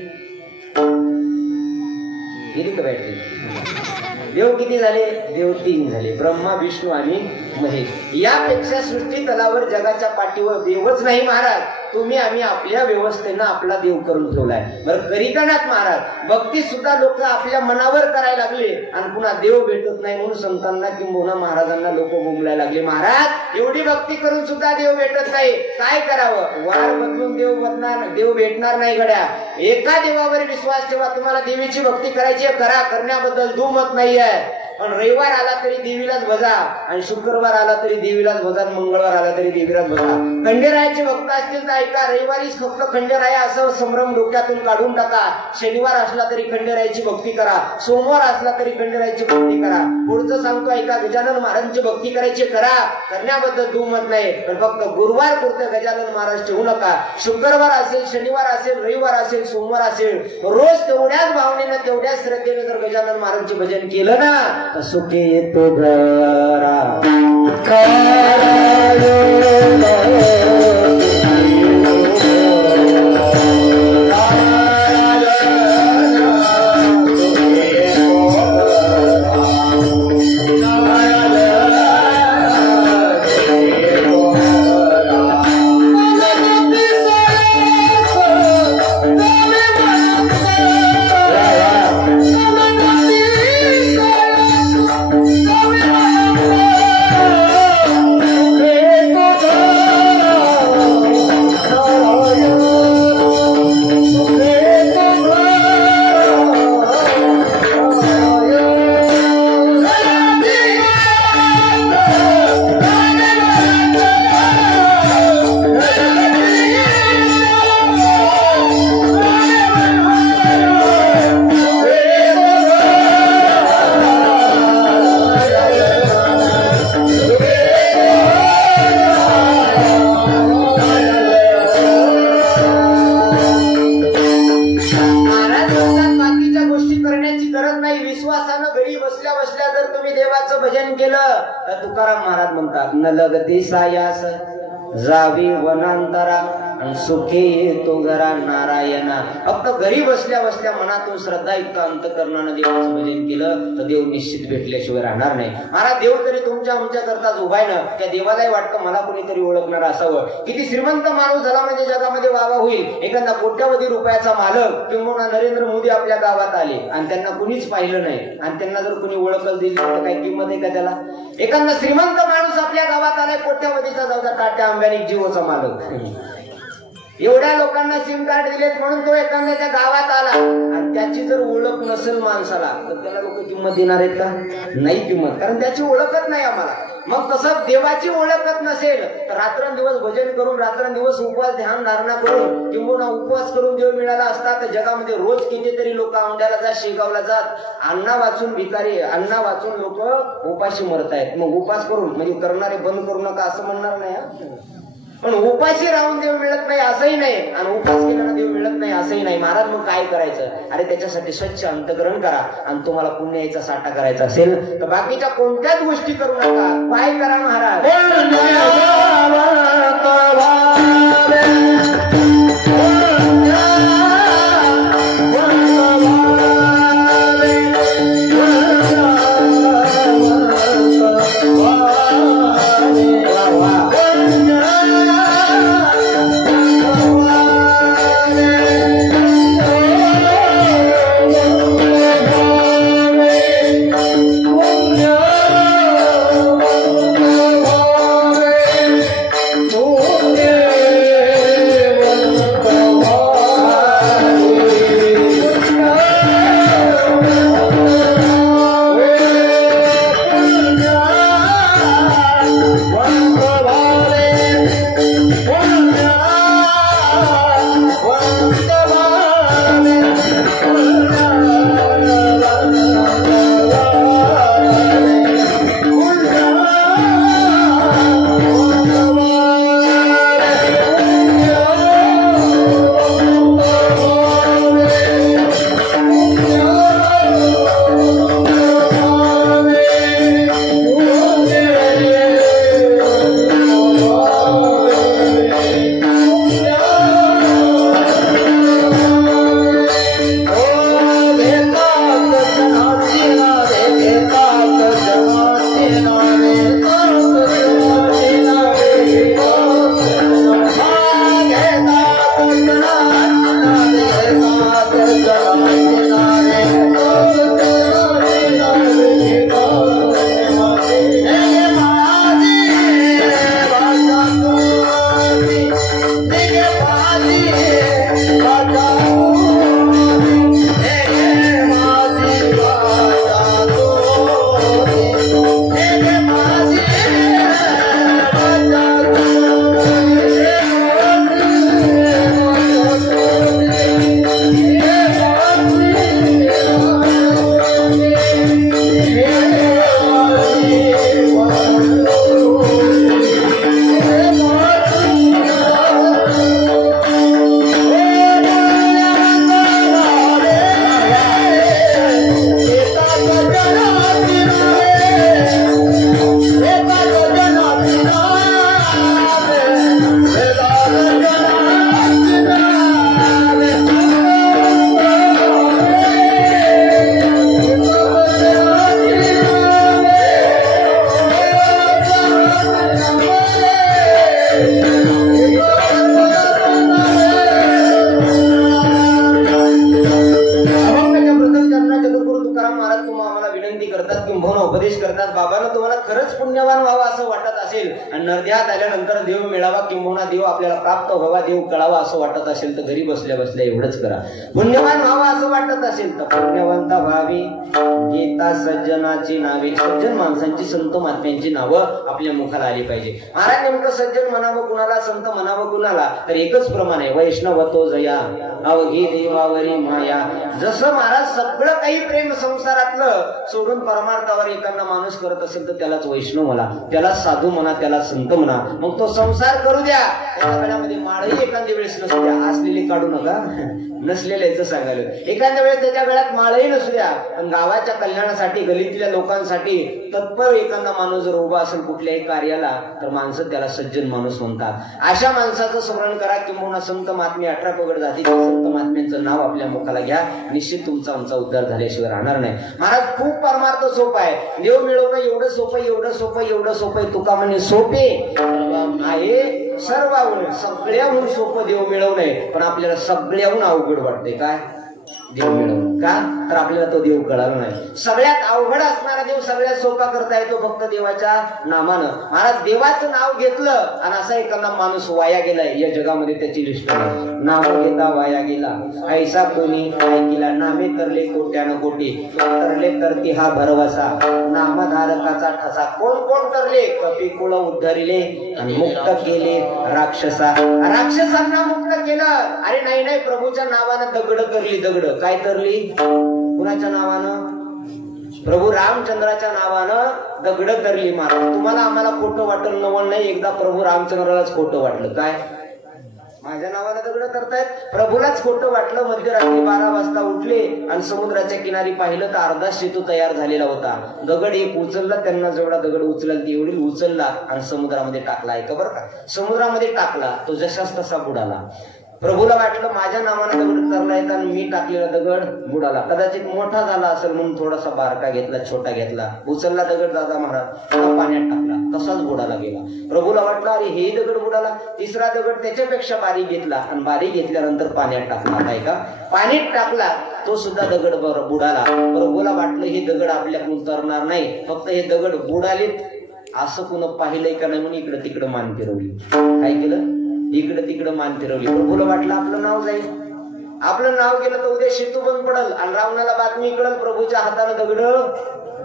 गेली का बॅटरी? देव किती झाले? देव 3 झाले. ब्रह्मा विष्णू आणि महेश. यापेक्षा सृष्टी तलावर जगाच्या पाठीवर देवच नाही महाराज. तुम्ही आम्ही आपल्या व्यवस्थेनं आपला देव करून ठेवलाय. बरं करीतानाच महाराज भक्ती सुद्धा लोक आपल्या मनावर करायला लागले आणि पुन्हा देव भेटत नाही म्हणून संतांना किंबहुना महाराजांना लोक बोंबलायला लागले. महाराज एवढी भक्ती करून सुद्धा देव भेटत नाही, काय करावं? वार बदलून देव भेटणार नाही गड्या. एका देवावर विश्वास ठेवा. तुम्हाला देवीची भक्ती करायची करा, करण्याबद्दल दुमत नाहीये. पण रविवार आला तरी देवीलाच भजा आणि शुक्रवार आला तरी देवीलाच भजा, मंगळवार आला तरी देवीलाच भजा. खंडेरायाचे भक्त असतील तर ऐका, रविवारीच फक्त खंडेराया असं संभ्रम डोक्यातून काढून टाका. शनिवार असला तरी खंडेरायाची भक्ती करा, सोमवार असला तरी खंडेरायाची भक्ती करा. पुढचं सांगतो ऐका, गजानन महाराजांची भक्ती करायची करा, करण्याबद्दल दुमत नाही. पण फक्त गुरुवार पुरतं गजानन महाराज ठेवू नका. शुक्रवार असेल, शनिवार असेल, रविवार असेल, सोमवार असेल, रोज तेवढ्याच भावनेनं तेवढ्याच श्रद्धेनं जर गजानन महाराजांचे भजन केलं ना सुखे येतो घरा. भजन केलं तर तुकाराम महाराज म्हणतात न लगते सायास जावी वनांतरा आणि सुखी येतो घरा नारायणा. फक्त घरी बसल्या बसल्या मनातून श्रद्धायुक्त अंतकरणानं देवाचं भजन केलं तर देव निश्चित भेटल्याशिवाय राहणार नाही. महाराज देव तरी तुमच्या आमच्या करताच उभाय ना, त्या देवालाही वाटतं मला कोणीतरी ओळखणार असावं. किती श्रीमंत माणूस झाला म्हणजे जगामध्ये वावा होईल. एखादा कोट्यावधी रुपयाचा मालक किंवा नरेंद्र मोदी आपल्या गावात आले आणि त्यांना कुणीच पाहिलं नाही आणि त्यांना जर कुणी ओळखलं दिली तर काही किंमत आहे का त्याला? एखादा श्रीमंत माणूस आपल्या गावात आलाय, कोट्यावधीचा जाऊ द्या, टाटा अंबानी जिओचा मालक, एवढ्या लोकांना सिम कार्ड दिलेत म्हणून तो एखाद्याच्या गावात आला आणि त्याची जर ओळख नसेल माणसाला तर त्याला लोक किंमत देणार आहेत का? नाही किंमत, कारण त्याची ओळखच नाही आम्हाला. मग तसं देवाची ओळखच नसेल तर रात्रंदिवस भजन करून, रात्रंदिवस उपवास ध्यान धारणा करून किंवा उपवास करून देव मिळाला असता तर जगामध्ये रोज कितीतरी लोक औंढ्याला जात, शेगावला जात, अन्ना वाचून भिकारी, अन्ना वाचून लोक उपाशी मरत आहेत. मग उपास करून म्हणजे करणारे बंद करू नका असं म्हणणार नाही, पण उपाशी राहून देव मिळत नाही असंही नाही आणि उपास केल्यानं देव मिळत नाही असंही नाही. महाराज मग काय करायचं? अरे त्याच्यासाठी स्वच्छ अंतकरण करा आणि तुम्हाला पुण्याचा साठा करायचा असेल तर बाकीच्या कोणत्याच गोष्टी करू नका. काय करा महाराज? उपदेश करतात, बाबांना तुम्हाला खरंच पुण्यवान व्हावा असं वाटत असेल आणि नरध्यात आल्यानंतर देव मिळावा किंवा देव आपल्याला प्राप्त व्हावा, देव कळावा असं वाटत असेल तर घरी बसल्या बसल्या एवढंच करा. पुण्यवान व्हावा असं वाटत असेल तर पुण्यवंता व्हावी गीता सज्जनाची नावे, सज्जन माणसांची संत महात्म्यांची नावं आपल्या मुखाला आली पाहिजे. महाराज नेमकं सज्जन म्हणावं कुणाला, संत म्हणावं कुणाला, तर एकच प्रमाण आहे, वैष्णवतो जया अवघी देवावरी माया. जसं महाराज सगळं काही प्रेम संसारातलं सोडून परमार्थावर एखादा माणूस करत असेल तर त्याला त्यालाच वैष्णव म्हणा, त्याला साधू म्हणा, त्याला संत म्हणा. मग तो संसार करू द्या, त्याच्या गळ्यामध्ये माळही एखाद्या वेळेस नसू द्या. असलेली काढू नका, नसलेल्याचं सांगायला. एखाद्या वेळेस त्याच्या गळ्यात माळही नसू द्या, पण गावाच्या कल्याणासाठी, गलीतल्या लोकांसाठी तत्पर एखादा माणूस जर उभा असेल कुठल्याही कार्याला, तर माणसं त्याला सज्जन माणूस म्हणतात. अशा माणसाचं स्मरण करा. किंवा संत महात्मे 18 पगड जातीचे संत महात्म्यांचं नाव आपल्या मुखाला घ्या. निश्चित तुमचा आमचा उद्धार झाल्याशिवाय राहणार नाही. महाराज खूप परमार्थ सोपा आहे. देव मिळवणं एवढं सोपं, एवढं सोपं, एवढं सोपं. तुका म्हणे सोपे आहे सर्वाहून, सगळ्याहून सोपं देव मिळवणं. पण आपल्याला सगळ्याहून अवघड वाटते. काय देव मिळवणं? का तर आपल्याला तो देव कळाला नाही. सगळ्यात अवघड असणारा देव सगळ्यात सोपा करता येतो फक्त देवाच्या नामानं. महाराज देवाचं नाव घेतलं आणि असा एखादा माणूस वाया गेलाय या जगामध्ये, त्याची लिस्ट नाही. नाम घेता वाया गेला, ऐसा कोणी ऐकिला. नामे तरले कोट्यानं कोटी, तरले तरती हा भरवसा. नामधारकाचा ठसा. कोण कोण तरले? कपी कुळ उद्धरिले आणि मुक्त केले राक्षसा. राक्षसांना मुक्त केलं. अरे नाही नाही, प्रभूच्या नावानं दगड करली. दगड काय तरली? कुणाच्या नावानं? प्रभू रामचंद्राच्या नावानं दगड तरली. महाराज तुम्हाला आम्हाला खोटं वाटलं नवल नाही. एकदा प्रभू रामचंद्रालाच खोटं वाटलं. काय माझ्या नावानं दगड करतायत? प्रभूलाच खोटं वाटलं. मध्यरात्री 12 वाजता उठले आणि समुद्राच्या किनारी पाहिलं तर अर्धा सेतू तयार झालेला होता. दगड एक उचलला, त्यांना जेवढा दगड उचलला तेवढी उचलला आणि समुद्रामध्ये टाकला. ऐका बरं का, समुद्रामध्ये टाकला. तो जशाच तसा बुडाला. प्रभूला वाटलं माझ्या नावानं दगड तरला येत आणि मी टाकलेला दगड बुडाला. कदाचित मोठा झाला असेल म्हणून थोडासा बारका घेतला, छोटा घेतला, उचलला दगड दादा महाराज पाण्यात टाकला, तसाच बुडाला गेला. प्रभूला वाटलं अरे हे दगड बुडाला. तिसरा दगड त्याच्यापेक्षा बारीक घेतला आणि बारीक घेतल्यानंतर पाण्यात टाकला. काय का पाण्यात टाकला, तो सुद्धा दगड बुडाला. प्रभूला वाटलं हे दगड आपल्याकडून तरणार नाही, फक्त हे दगड बुडालेत असं कुणा पाहिलंय का नाही म्हणून इकडं तिकडं मान फिरवली. काय केलं? इकडं तिकडं मान फिरवली. प्रभूला वाटलं आपलं नाव जाईल. आपलं नाव गेलं तर उद्या सेतू बंद पडल आणि रावणाला बातमी कळल प्रभूच्या हातानं दगड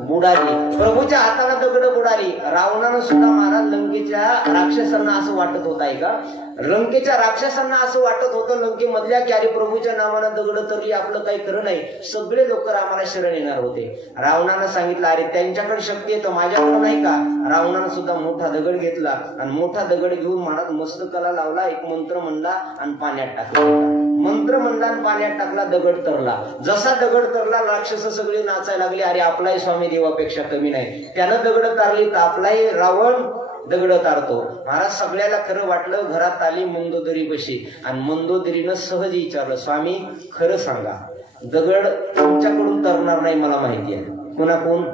बुडाली. प्रभूच्या हातानं दगड बुडाली. रावणानं सुद्धा महाराज लंकेच्या राक्षसांना असं वाटत होत आहे का? लंकेच्या राक्षसांना असं वाटत होतं लंकेमधल्या की अरे प्रभूच्या नावानं दगड तरली, आपलं काही खरं नाही. सगळे लोक रामाला शरण येणार होते. रावणानं सांगितलं अरे त्यांच्याकडे शक्ती आहे तर माझ्याकडे नाही का? रावणानं सुद्धा मोठा दगड घेतला आणि मोठा दगड घेऊन महाराज मस्तकाला लावला, एक मंत्र म्हणला आणि पाण्यात टाकला. मंत्र म्हणला आणि पाण्यात टाकला, दगड तरला. जसा दगड तरला राक्षस सगळे नाचायला लागले. अरे आपलाही स्वामी देवापेक्षा कमी नाही. त्यानं दगड तारली तर आपलाही रावण दगड तारतो. महाराज सगळ्याला खरं वाटलं. घरात आली मंदोदरी बशी आणि मंदोदरीनं सहज विचारलं स्वामी खरं सांगा, दगड तुमच्याकडून तरणार नाही मला माहिती आहे. कोणाकडून?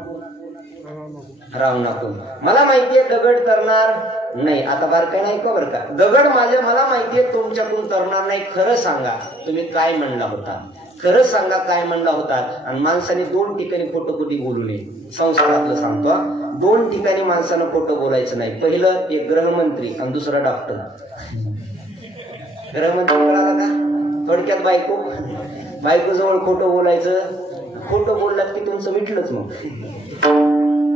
रावणाकडून. मला माहितीये दगड तरणार नाही. आता बारकाय नाही का बरं का, दगड मला माहितीये तुमच्याकडून तरणार नाही. खरं सांगा तुम्ही काय म्हणला होता, खरं सांगा काय म्हणला होता. आणि माणसाने 2 ठिकाणी खोटं कधी बोलू नये. संस्कारातलं सांगतो, 2 ठिकाणी माणसानं खोटं बोलायचं नाही. पहिलं एक गृहमंत्री आणि दुसरा डॉक्टर. गृहमंत्री कळाला का? थोडक्यात बायको जवळ खोटं बोलायचं. खोटं बोललात की तुमचं मिटलंच. मग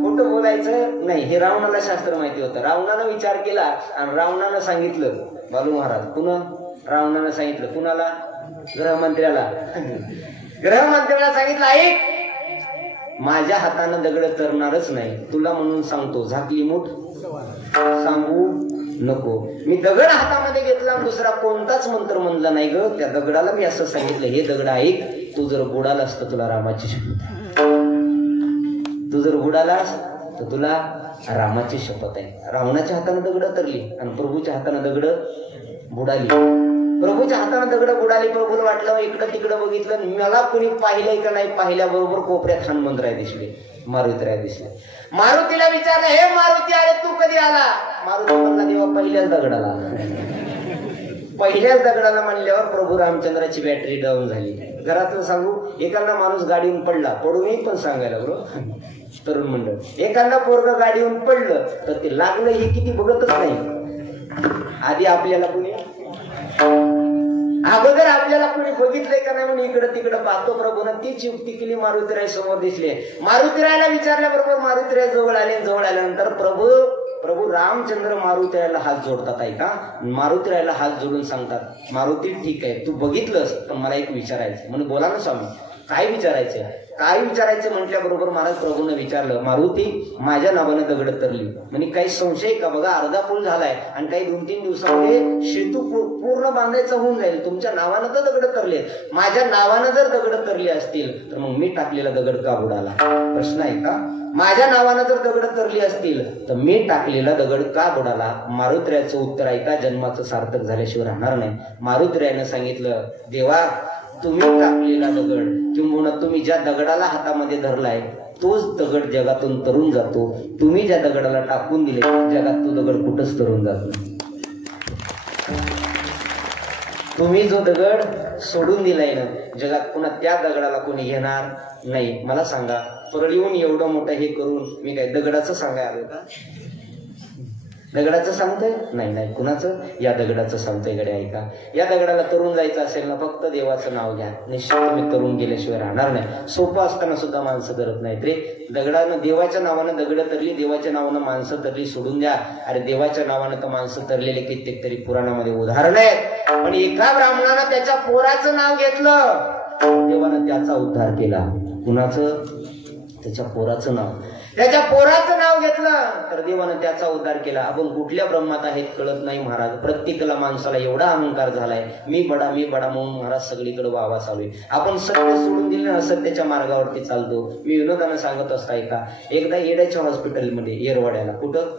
खोटं बोलायचं नाही. हे रावणाला शास्त्र माहिती होतं. रावणानं विचार केला आणि रावणानं सांगितलं बालू महाराज पुन्हा रावणानं सांगितलं कुणाला? गृहमंत्र्याला. गृहमंत्र्याला सांगितलं ऐक, माझ्या हातानं दगड तरणारच नाही. तुला म्हणून सांगतो झाकली मूठ सांगू नको. मी दगड हातामध्ये घेतला, दुसरा कोणताच मंत्र म्हणला नाही ग. त्या दगडाला मी असं सांगितलं हे दगड ऐक, तू जर बुडालास तर तुला रामाची शपथ. तू जर बुडालास तर तुला रामाची शपथ आहे. रावणाच्या हातानं दगड तरली आणि प्रभूच्या हातानं दगड बुडाली. प्रभूच्या हातानं दगड बुडाली. प्रभूला वाटलं इकडं तिकडं बघितलं, मला कुणी पाहिलंय का नाही. पाहिल्याबरोबर कोपऱ्यात हनुमंतराय दिसले, मारुतीराय दिसले. मारुतीला विचारलं हे मारुती अरे तू कधी आला? मारुती म्हणला देवा पहिल्याच दगडाला. पहिल्याच दगडाला म्हणल्यावर प्रभू रामचंद्राची बॅटरी डाऊन झाली. घरातलं सांगू, एखादा माणूस गाडीहून पडला, पडूनही पण सांगायला बरोबर तरुण मंडळ, एखादा पोरग गाडीहून पडलं तर ते लागलं हे किती बघतच नाही. आधी आपल्याला कुणी अगोदर आपल्याला कुणी बघितलंय का नाही म्हणून इकडं तिकडं पाहतो. प्रभूनं तीच युक्ती केली. मारुतीराय समोर दिसले. मारुतीरायला विचारल्याबरोबर मारुतीराय जवळ आले. जवळ आल्यानंतर प्रभू रामचंद्र मारुतीरायला हात जोडतात. ऐका, मारुतीरायला हात जोडून सांगतात मारुती ठीक आहे तू बघितलंस पण मला एक विचारायचं. म्हणून बोला ना स्वामी. काय विचारायचं? काय विचारायचं म्हटल्याबरोबर महाराज प्रभूंना विचारलं, मारुती माझ्या नावानं दगड तरली म्हणजे काही संशय का? बघा अर्धा पूल झालाय आणि काही 2-3 दिवसामध्ये सेतू पूर्ण बांधायचा होऊन जाईल, तुमच्या नावानं तर दगड तरले, माझ्या नावानं जर दगड तरले असतील तर मग मी टाकलेला दगड का बुडाला? प्रश्न आहे का? माझ्या नावानं जर दगड तरली असतील तर मी टाकलेला दगड का बुडाला? मारुत्र्याचं उत्तर ऐका, जन्माचं सार्थक झाल्याशिवाय राहणार नाही. मारुत्र्यानं सांगितलं, देवा तुम्ही टाकलेला दगड किंबहुना तुम्ही ज्या दगडाला हातामध्ये धरलाय तोच दगड जगातून तरून जातो. तुम्ही ज्या दगडाला टाकून दिले जगात तो दगड कुठंच तरून जात नाही. तुम्ही जो दगड सोडून दिलाय ना जगात, पुन्हा त्या दगडाला कोणी घेणार नाही. मला सांगा, परळीहून एवढं मोठं हे करून मी काय दगडाचं सांगाय आलो का? दगडाचं सांगतोय? नाही नाही, कुणाचं? या दगडाचं सांगतोय. गडे ऐका, या दगडाला तरुण जायचं असेल ना फक्त देवाचं नाव घ्या, निश्चित तुम्ही तरुण गेल्याशिवाय राहणार नाही. सोपं असताना सुद्धा माणसं करत नाहीत रे. दगडानं देवाच्या नावानं दगड तरली, देवाच्या नावानं माणसं तरली सोडून द्या. अरे देवाच्या नावानं तर माणसं तरलेले कित्येक तरी पुराणामध्ये उदाहरण आहेत. पण एका ब्राह्मणानं त्याच्या पोराचं नाव घेतलं, देवानं त्याचा उद्धार केला. कुणाचं? त्याच्या पोराचं नाव. त्याच्या पोराचं नाव घेतलं तर देवानं त्याचा उद्धार केला. आपण कुठल्या ब्रह्मात आहेत कळत नाही महाराज. प्रत्येकाला माणसाला एवढा अहंकार झालाय, मी बडा म्हणून महाराज सगळीकडे वावा चालू आहे. आपण सत्य सोडून दिले ना, सत्याच्या मार्गावरती चालतो. मी विनोदानं सांगत असता ऐका, एकदा येड्याच्या हॉस्पिटलमध्ये येरवाड्याला, कुठं?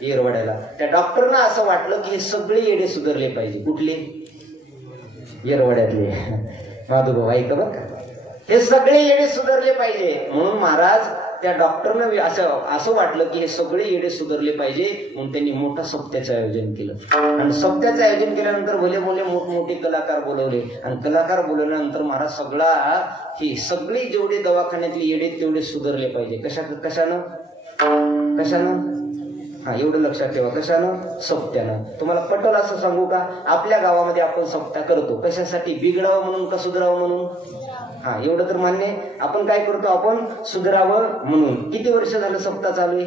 येरवाड्याला, त्या डॉक्टरना असं वाटलं की हे सगळे येडे सुधारले पाहिजे. कुठले? येरवाड्यातले. माधुभाऊ ऐका बरं का, हे सगळे येडे सुधारले पाहिजे म्हणून महाराज त्या डॉक्टरनं असं वाटलं की हे सगळे येडे सुधारले पाहिजे म्हणून त्यांनी मोठा सप्त्याचं आयोजन केलं. आणि सप्त्याचं आयोजन केल्यानंतर भले मोठमोठे कलाकार बोलवले आणि कलाकार बोलवल्यानंतर महाराज ही सगळी जेवढे दवाखान्यातले येडे तेवढे सुधारले पाहिजे. कशानं? हा, एवढं लक्षात ठेवा. कशानं? सप्त्यानं. तुम्हाला पटल असं सांगू का? आपल्या गावामध्ये आपण सप्ताह करतो कशासाठी? बिघडावं म्हणून का सुधारावं म्हणून? हा, एवढं तर मान्य. आपण काय करतो? आपण सुधारावं म्हणून. किती वर्ष झालं सप्ताह चालू आहे?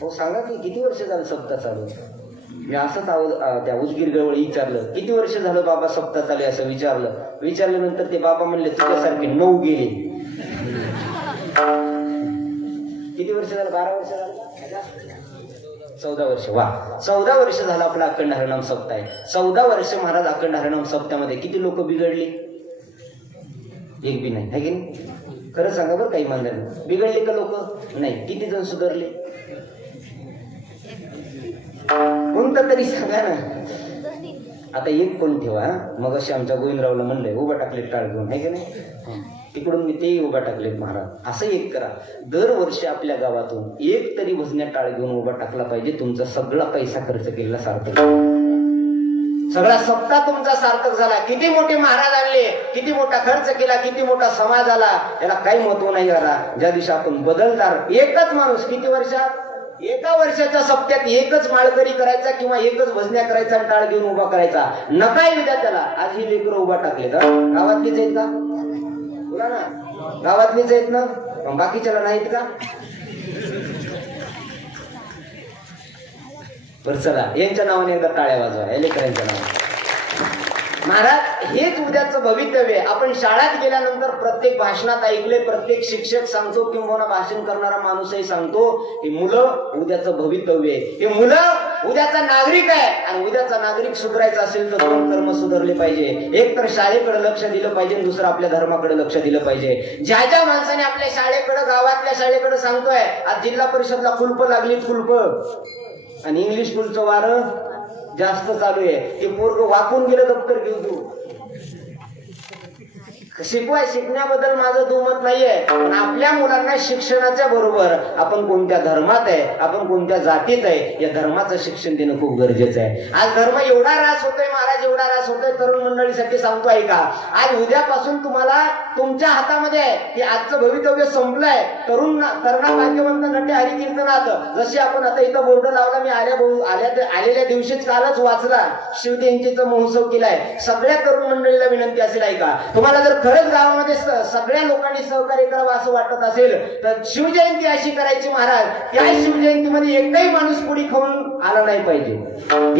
हो सांगा की किती वर्ष झालं सप्ताह चालू आहे? मी असंच त्या उजगीर गवळ विचारलं, किती वर्ष झालं बाबा सप्ताह चालू आहे असं विचारल्यानंतर ते बाबा म्हणले तुझ्यासारखे 9 गेले. किती वर्ष झालं? 12 वर्ष झालं? 14 वर्ष. वा, 14 वर्ष झालं आपला अखंड हरिनाम सप्ताह आहे. 14 वर्ष महाराज अखंड हरिनाम सप्ताहामध्ये किती लोक बिघडली? एक बी नाही, है की नाही? खरं सांगा बरं, काही मानलं बिघडले का लोक? नाही. किती जण सुधारले? कोणतं तरी सांगा ना. आता एक कोण ठेवा, मग अशी आमच्या गोविंदरावला म्हणलंय उभा टाकले टाळ घेऊन, है की नाही? तिकडून मी तेही उभा टाकलेत महाराज. असं एक करा, दरवर्षी आपल्या गावातून एक तरी भजन्या टाळ घेऊन उभा टाकला पाहिजे. तुमचा सगळा पैसा खर्च केलेला सार्थक, सगळा सप्ताह तुमचा सार्थक झाला. किती मोठे महाराज आणले, किती मोठा खर्च केला, किती मोठा समाज आला, याला काही महत्व नाही. जरा ज्या दिवशी आपण बदलदार, एकच माणूस किती वर्षात, एका वर्षाच्या सप्त्यात एकच माळकरी करायचा किंवा एकच भजन्या करायचा, टाळ घेऊन उभा करायचा. नका विद्या त्याला. आज ही लेकरं उभा टाकले तर गावातलीच आहेत का? बोला ना, गावातलीच आहेत ना, बाकीच्याला नाहीत का? बरं चला, यांच्या नावाने एकदा टाळ्या वाजवा, या लेकरांच्या नावाने. महाराज हेच उद्याचं भवितव्य आहे. आपण शाळेत गेल्यानंतर प्रत्येक भाषणात ऐकले, प्रत्येक शिक्षक सांगतो किंवा भाषण करणारा माणूसही सांगतो, ही मुलं उद्याचं भवितव्य आहे. हे मुलं उद्याचा नागरिक आहे आणि उद्याचा नागरिक सुधारायचा असेल तर 2 कर्म सुधारले पाहिजे. एक तर शाळेकडे लक्ष दिलं पाहिजे, दुसरं आपल्या धर्माकडे लक्ष दिलं पाहिजे. ज्या माणसाने आपल्या शाळेकडे, गावातल्या शाळेकडे सांगतोय, आज जिल्हा परिषदला कुलप लागली, कुलप, आणि इंग्लिश स्कूलचं वारं जास्त चालू आहे. ते पोरग वाकून गेलं दप्तर घेऊ तू. शिकण्याबद्दल माझं दुमत नाहीये, पण आपल्या मुलांना शिक्षणाच्या बरोबर आपण कोणत्या धर्मात आहे, आपण कोणत्या जातीत आहे, या धर्माचं शिक्षण देणं खूप गरजेचं आहे. आज धर्म एवढा रास होतोय महाराज, एवढा रास होतोय. तरुण मंडळीसाठी सांगतो ऐका, आज उद्यापासून तुम्हाला तुमच्या हातामध्ये आहे की आजचं भवितव्य संपलंय. तरुणा भाग्यवंत नटे हरिकीर्तनात जसे आपण आता इथं बोर्ड लावला, मी आलेल्या दिवशीच कालच वाचला, शिवजयंतीचा महोत्सव केलाय. सगळ्या तरुण मंडळीला विनंती असेल ऐका, तुम्हाला जर खरंच गावामध्ये सगळ्या लोकांनी सहकार्य करावं असं वाटत असेल तर शिवजयंती अशी करायची महाराज, त्या शिवजयंतीमध्ये एकही माणूस पुडी खाऊन आला नाही पाहिजे,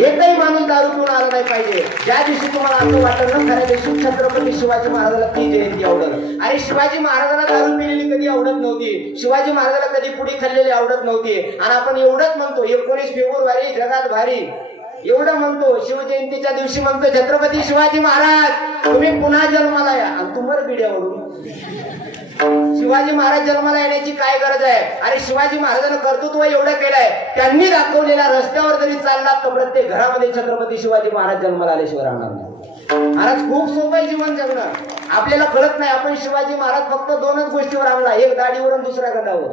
एकही माणूस दारू पिऊन आला नाही पाहिजे. ज्या दिवशी तुम्हाला असं वाटत ना खऱ्या दिवशी छत्रपती शिवाजी महाराजाला ती जयंती आवडत. अरे शिवाजी महाराजांना दारू पिलेली कधी आवडत नव्हती, शिवाजी महाराजाला कधी पुडी खाल्लेली आवडत नव्हती. आणि आपण एवढंच म्हणतो 19 फेब्रुवारी जगात भारी, एवढं म्हणतो. शिवजयंतीच्या दिवशी म्हणतो छत्रपती शिवाजी महाराज तुम्ही पुन्हा जन्माला या. आणि तुम्हाला बिड्यावरून शिवाजी महाराज जन्माला येण्याची काय गरज आहे? अरे शिवाजी महाराजांना कर्तृत्व एवढं केलंय, त्यांनी दाखवलेल्या रस्त्यावर जरी चाललात तर प्रत्येक घरामध्ये छत्रपती शिवाजी महाराज जन्माला आल्याशिवाय राहणार नाही. महाराज खूप सोपं आहे जीवन जगणं, आपल्याला कळत नाही. आपण शिवाजी महाराज फक्त 2च गोष्टीवर आणला, एक दाढीवर आणि दुसऱ्या गंधावर.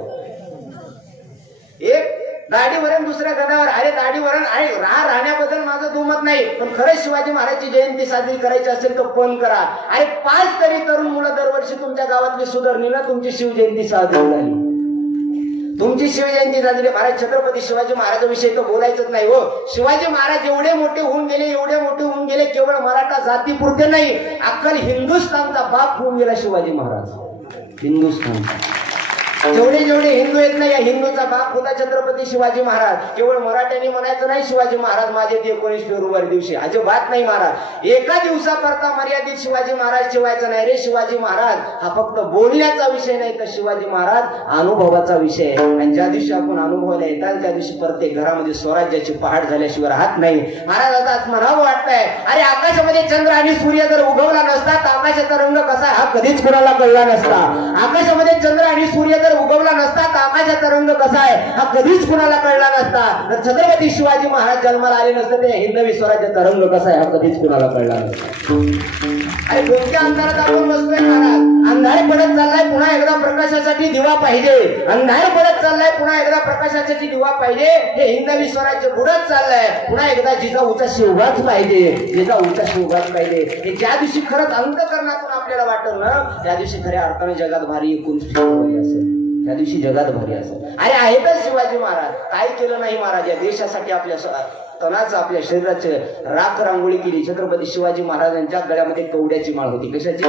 एक दाढीवर आणि दुसऱ्या गंधावर. अरे दाढीवर अरे राहण्याबद्दल माझं दुमत नाही, पण खरंच शिवाजी महाराजची जयंती साजरी करायची असेल तर फोन करा. अरे 5 तरी तरुण मुलं दरवर्षी तुमच्या गावातली सुधारणी ना तुमची शिवजयंती साजरी झाली, तुमची शिवजयंती साजरी. महाराज छत्रपती शिवाजी महाराजांविषयी तर बोलायचंच नाही हो. शिवाजी महाराज एवढे मोठे होऊन गेले, एवढे मोठे होऊन गेले, केवळ मराठा जातीपुरते नाही, अख्खल हिंदुस्थानचा बाप होऊन गेला शिवाजी महाराज. हिंदुस्थानचा जेवढे हिंदू आहेत ना, या हिंदूचा बाप होता छत्रपती शिवाजी महाराज. केवळ मराठ्यांनी म्हणायचं नाही शिवाजी महाराज माझे 19 फेब्रुवारी दिवशी, अजिबात नाही महाराज. एका दिवसाकरता मर्यादित शिवाजी महाराज शिवायचं नाही रे. शिवाजी महाराज हा फक्त बोलण्याचा विषय नाही, तर शिवाजी महाराज अनुभवाचा विषय आहे. आणि ज्या दिवशी आपण अनुभवायला येतात त्या दिवशी प्रत्येक घरामध्ये स्वराज्याची पहाट झाल्याशिवाय राहत नाही. महाराज आता म्हणावं वाटतंय, अरे आकाशामध्ये चंद्र आणि सूर्य जर उगवला नसता तर आकाशाचा रंग कसा हा कधीच कुणाला कळला नसता. आकाशामध्ये चंद्र आणि सूर्य जर उगवला नसता तर आकाशाचा रंग कसा आहे हा कधीच कुणाला कळला नसता. तर छत्रपती शिवाजी महाराज जन्माला आले नसते ते हिंदवी स्वराज्याचा रंग कसा आहे हा कधीच कुणाला कळला नसता. अरे कोणत्या अंधारात आपण बसतोय महाराज? अंधार पडत चाललाय, पुन्हा एकदा प्रकाशासाठी दिवा पाहिजे. अंधार पडत चाललाय, पुन्हा एकदा प्रकाशासाठी दिवा पाहिजे. हे हिंदवी स्वराज्य बुडत चाललंय, पुन्हा एकदा जिजाऊचा शिवगाच पाहिजे, जिजाऊचा शिवगाच पाहिजे. हे ज्या दिवशी खरंच अंतःकरणातून आपल्याला वाटलं ना त्या दिवशी खऱ्या अर्थाने जगात भारी 19 फेब्रुवारी असेल, त्या दिवशी जगात भारी असेल. अरे आहेतच शिवाजी महाराज, काय केलं नाही महाराज या देशासाठी, आपल्या तनाचं आपल्या शरीराचे राख रांगोळी केली. छत्रपती शिवाजी महाराजांच्या गळ्यामध्ये कवड्याची माळ होती. कशाची?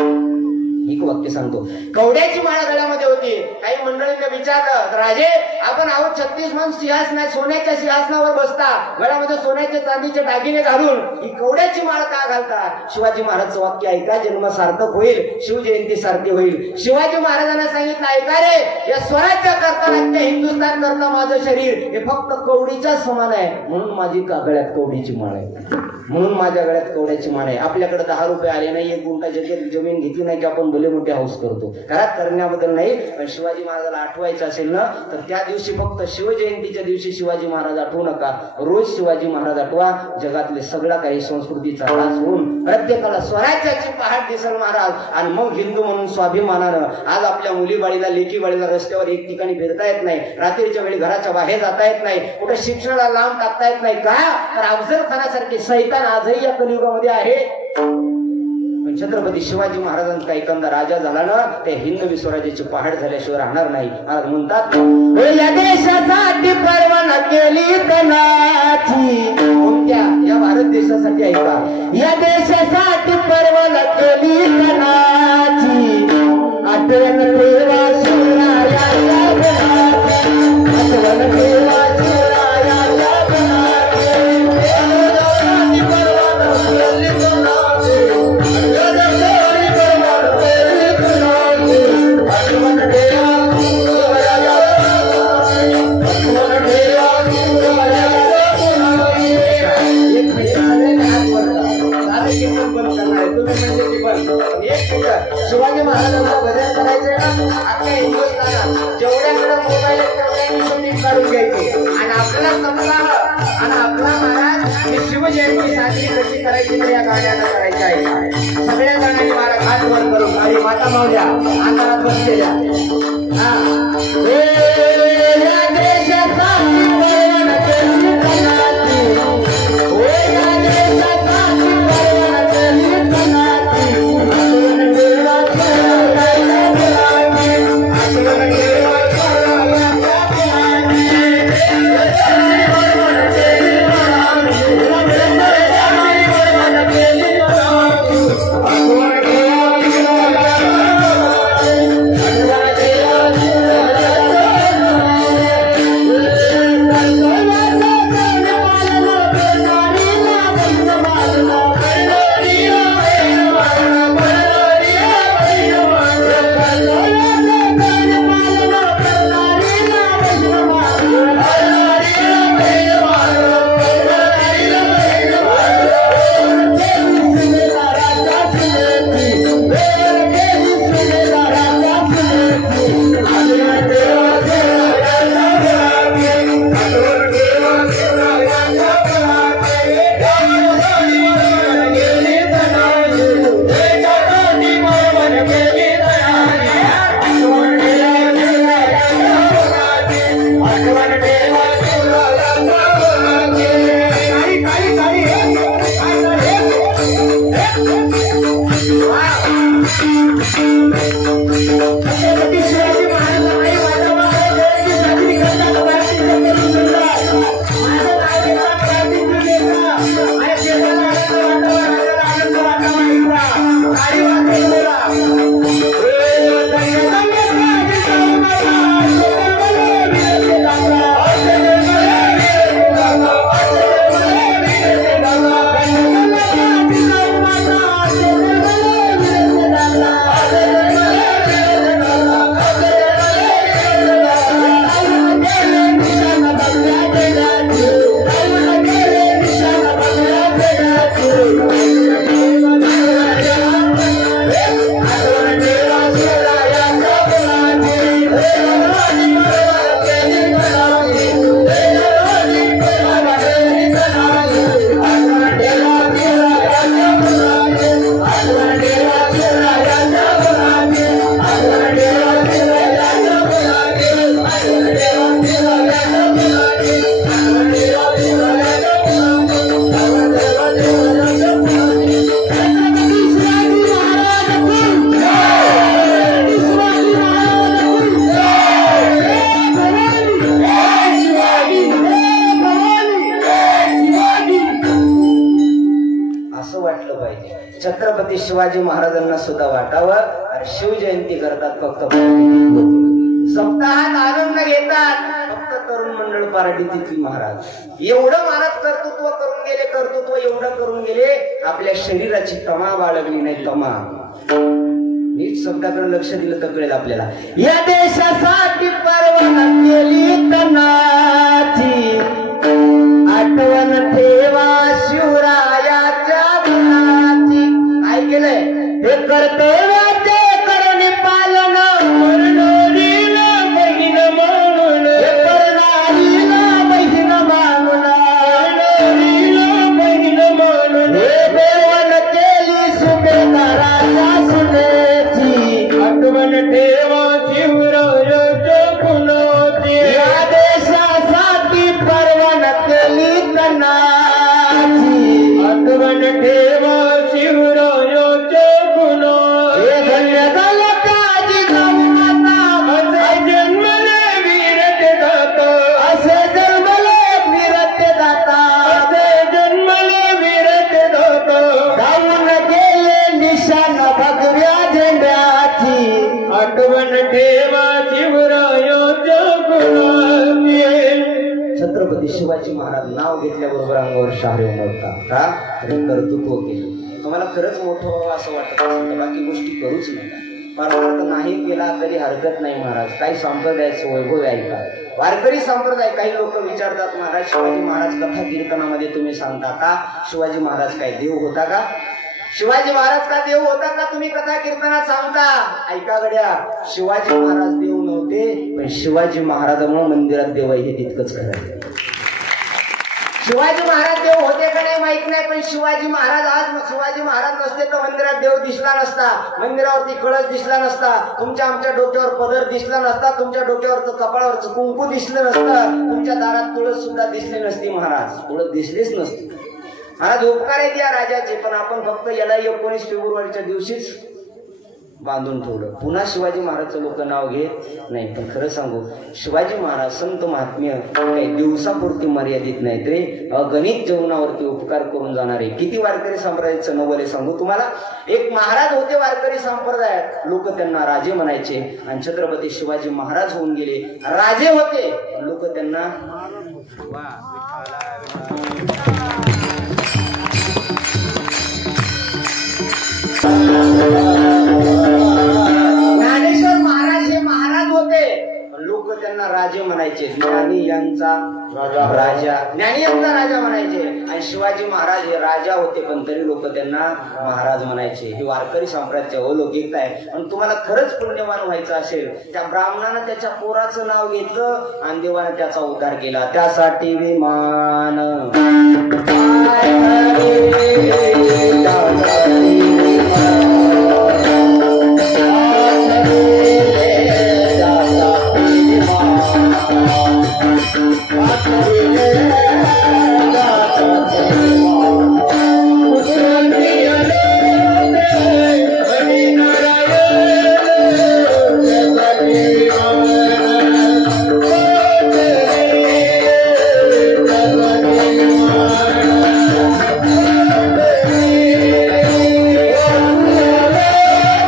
एक वाक्य सांगतो, कवड्याची माळ गळ्यामध्ये होती. काही मंडळींनी विचारलं, राजे आपण आहोत 36 मन सिंहासना, सोन्याच्या सिंहासनावर बसता, गळ्यामध्ये सोन्याचे चांदीचे दागिने घालून ही कवड्याची माळ का घालता? शिवाजी महाराजचं वाक्य ऐका, जन्म सार्थक होईल, शिवजयंती सारखी होईल. शिवाजी महाराजांना सांगितलं, ऐका रे, या स्वराज्य करता राज्य हिंदुस्थान करता माझं शरीर हे फक्त कवडीच्या समान आहे, म्हणून माझी गळ्यात कवडीची माळ आहे, म्हणून माझ्या गळ्यात कवड्याची माळ आहे. आपल्याकडे 10 रुपये आले नाही, 1 गुंठा जमीन घेतली नाही की आपण भले मोठे हाऊस करतो, घरात करण्याबद्दल नाही. पण शिवाजी महाराजाला आठवायचं असेल ना तर त्या दिवशी फक्त शिवजयंतीच्या दिवशी शिवाजी महाराज आठवू नका, रोज शिवाजी महाराज आठवा. जगातले सगळा काही संस्कृतीचा ऱ्हास होऊन प्रत्येकाला स्वराज्याची पहाट दिसेल महाराज. आणि मग हिंदू म्हणून स्वाभिमानानं आज आपल्या मुलीबाळीला लेकीबाळीला रस्त्यावर एक ठिकाणी फिरता येत नाही, रात्रीच्या वेळी घराच्या बाहेर जाता येत नाही, कुठे शिक्षणाला लांब टाकता येत नाही. का? तर अफजल खानासारखे सैतान आजही या कलियुगामध्ये आहे. छत्रपती शिवाजी महाराजांचा एकंदर राजा झाला ना ते हिंदवी स्वराज्याची पहाट झाल्याशिवाय राहणार नाही. आज म्हणतात या देशासाठी परवाना केली कणाची, कोणत्या? या भारत देशासाठी. ऐका, या देशासाठी परवाना केली कणाची, आठवण ठेवा शिवरायाच्या गुणाची, आठवण ठेवा शिवरायाच्या गुणाची, शिवाजी महाराजांचं भजन करायचंय ना आपल्या हिंदुस्थानात जेवढ्याकडे मोबाईल तेवढ्यांनी शूटिंग काढून घ्यायची. आणि आपल्याला समजा आणि आपला महाराज ही शिवजयंती साजरी कशी करायची तर या गाण्याला करायची आहे. सगळ्या जणांनी मला हात वर करून आणि माता मावल्या अंधारात बसलेल्या छत्रपती शिवाजी महाराजांना सुद्धा वाटावं आणि शिवजयंती करतात फक्त सप्ताहात आनंद घेतात फक्त तरुण मंडळ पार्टी तिथली महाराज एवढं महाराज कर्तृत्व एवढं करून गेले आपल्या शरीराची तमा बाळगली नाही तमा नीट शब्दाकडे लक्ष दिलं तर कळेल आपल्याला या देशासाठी परवाना केली तनाची आठवण ठेवा शिवरायाच्या गुणाची काय केलंय हे कर्तव्याचे करणे पालन करणारीला बहीण म्हणून हे करणारीला बहीण मानून बहीण म्हणून हे देवान केली सुभेदाराच्या सुनेची आठवण ठेवा शिवरायाच्या गुणाची या देशासाठी परवाना केली तनाची आठवण ठेवा शिवरायाच्या गुणाची हे धन्य झालं काजी गाऊ माता असे जन्मले वीरते दाता असे जन्मले वीरते दाता असे जन्मले वीरते दाता गाऊन गेले निशाण भगव्या झेंड्याची आठवण ठेवा शिवरायाच्या गुणाची छत्रपती शिवाजी महाराज नाव घेतल्याबरोबर अंगावर शहारे उमटतात का कर्तृत्व केलं तुम्हाला खरंच मोठं व्हावं असं वाटत असेल तर बाकी गोष्टी करूच नका परमार्थ नाही केला तरी हरकत नाही महाराज काही संप्रदायाचं वैभव ऐका वारकरी संप्रदाय काही लोक विचारतात महाराज शिवाजी महाराज कथा कीर्तनामध्ये तुम्ही सांगता का शिवाजी महाराज काय देव होता का शिवाजी महाराज का देव होता का तुम्ही कथा कीर्तनात सांगता ऐका गड्या शिवाजी महाराज देव नव्हते पण शिवाजी महाराजांमुळे मंदिरात देव आहे हे तितकंच खरं शिवाजी महाराज देव होते का नाही माहित नाही पण शिवाजी महाराज नसते तर मंदिरात देव दिसला नसता मंदिरावरती कळस दिसला नसता तुमच्या आमच्या डोक्यावर पदर दिसला नसता तुमच्या डोक्यावरचं कपाळावरचं कुंकू दिसलं नसतं तुमच्या दारात तुळस सुद्धा दिसली नसती महाराज तुळस दिसलीच नसती महाराज उपकार आहेत या राजाचे पण आपण फक्त याला 19 फेब्रुवारीच्या दिवशीच बांधून ठेवलं पुन्हा शिवाजी महाराजचं लोक नाव घेत नाही पण खरं सांगू शिवाजी महाराज संत महात्म्य काही दिवसापुरती मर्यादित नाहीत रे अगणित जीवनावरती उपकार करून जाणारे किती वारकरी संप्रदायाचं नवले सांगू तुम्हाला एक महाराज होते वारकरी संप्रदायात लोक त्यांना राजे म्हणायचे आणि छत्रपती शिवाजी महाराज होऊन गेले राजे होते लोक त्यांना ज्ञानेश्वर महाराज हे महाराज होते लोक त्यांना राजे म्हणायचे ज्ञानी यांचा राजा ज्ञानी यांचा राजा म्हणायचे आणि शिवाजी महाराज हे राजा होते पण तरी लोक त्यांना महाराज म्हणायचे ही वारकरी संप्रदायाची अलौकिकता आहे आणि तुम्हाला खरंच पुण्यवान व्हायचं असेल त्या ब्राह्मणानं त्याच्या पोराचं नाव घेतलं आणि देवाने त्याचा उद्धार केला त्यासाठी विमान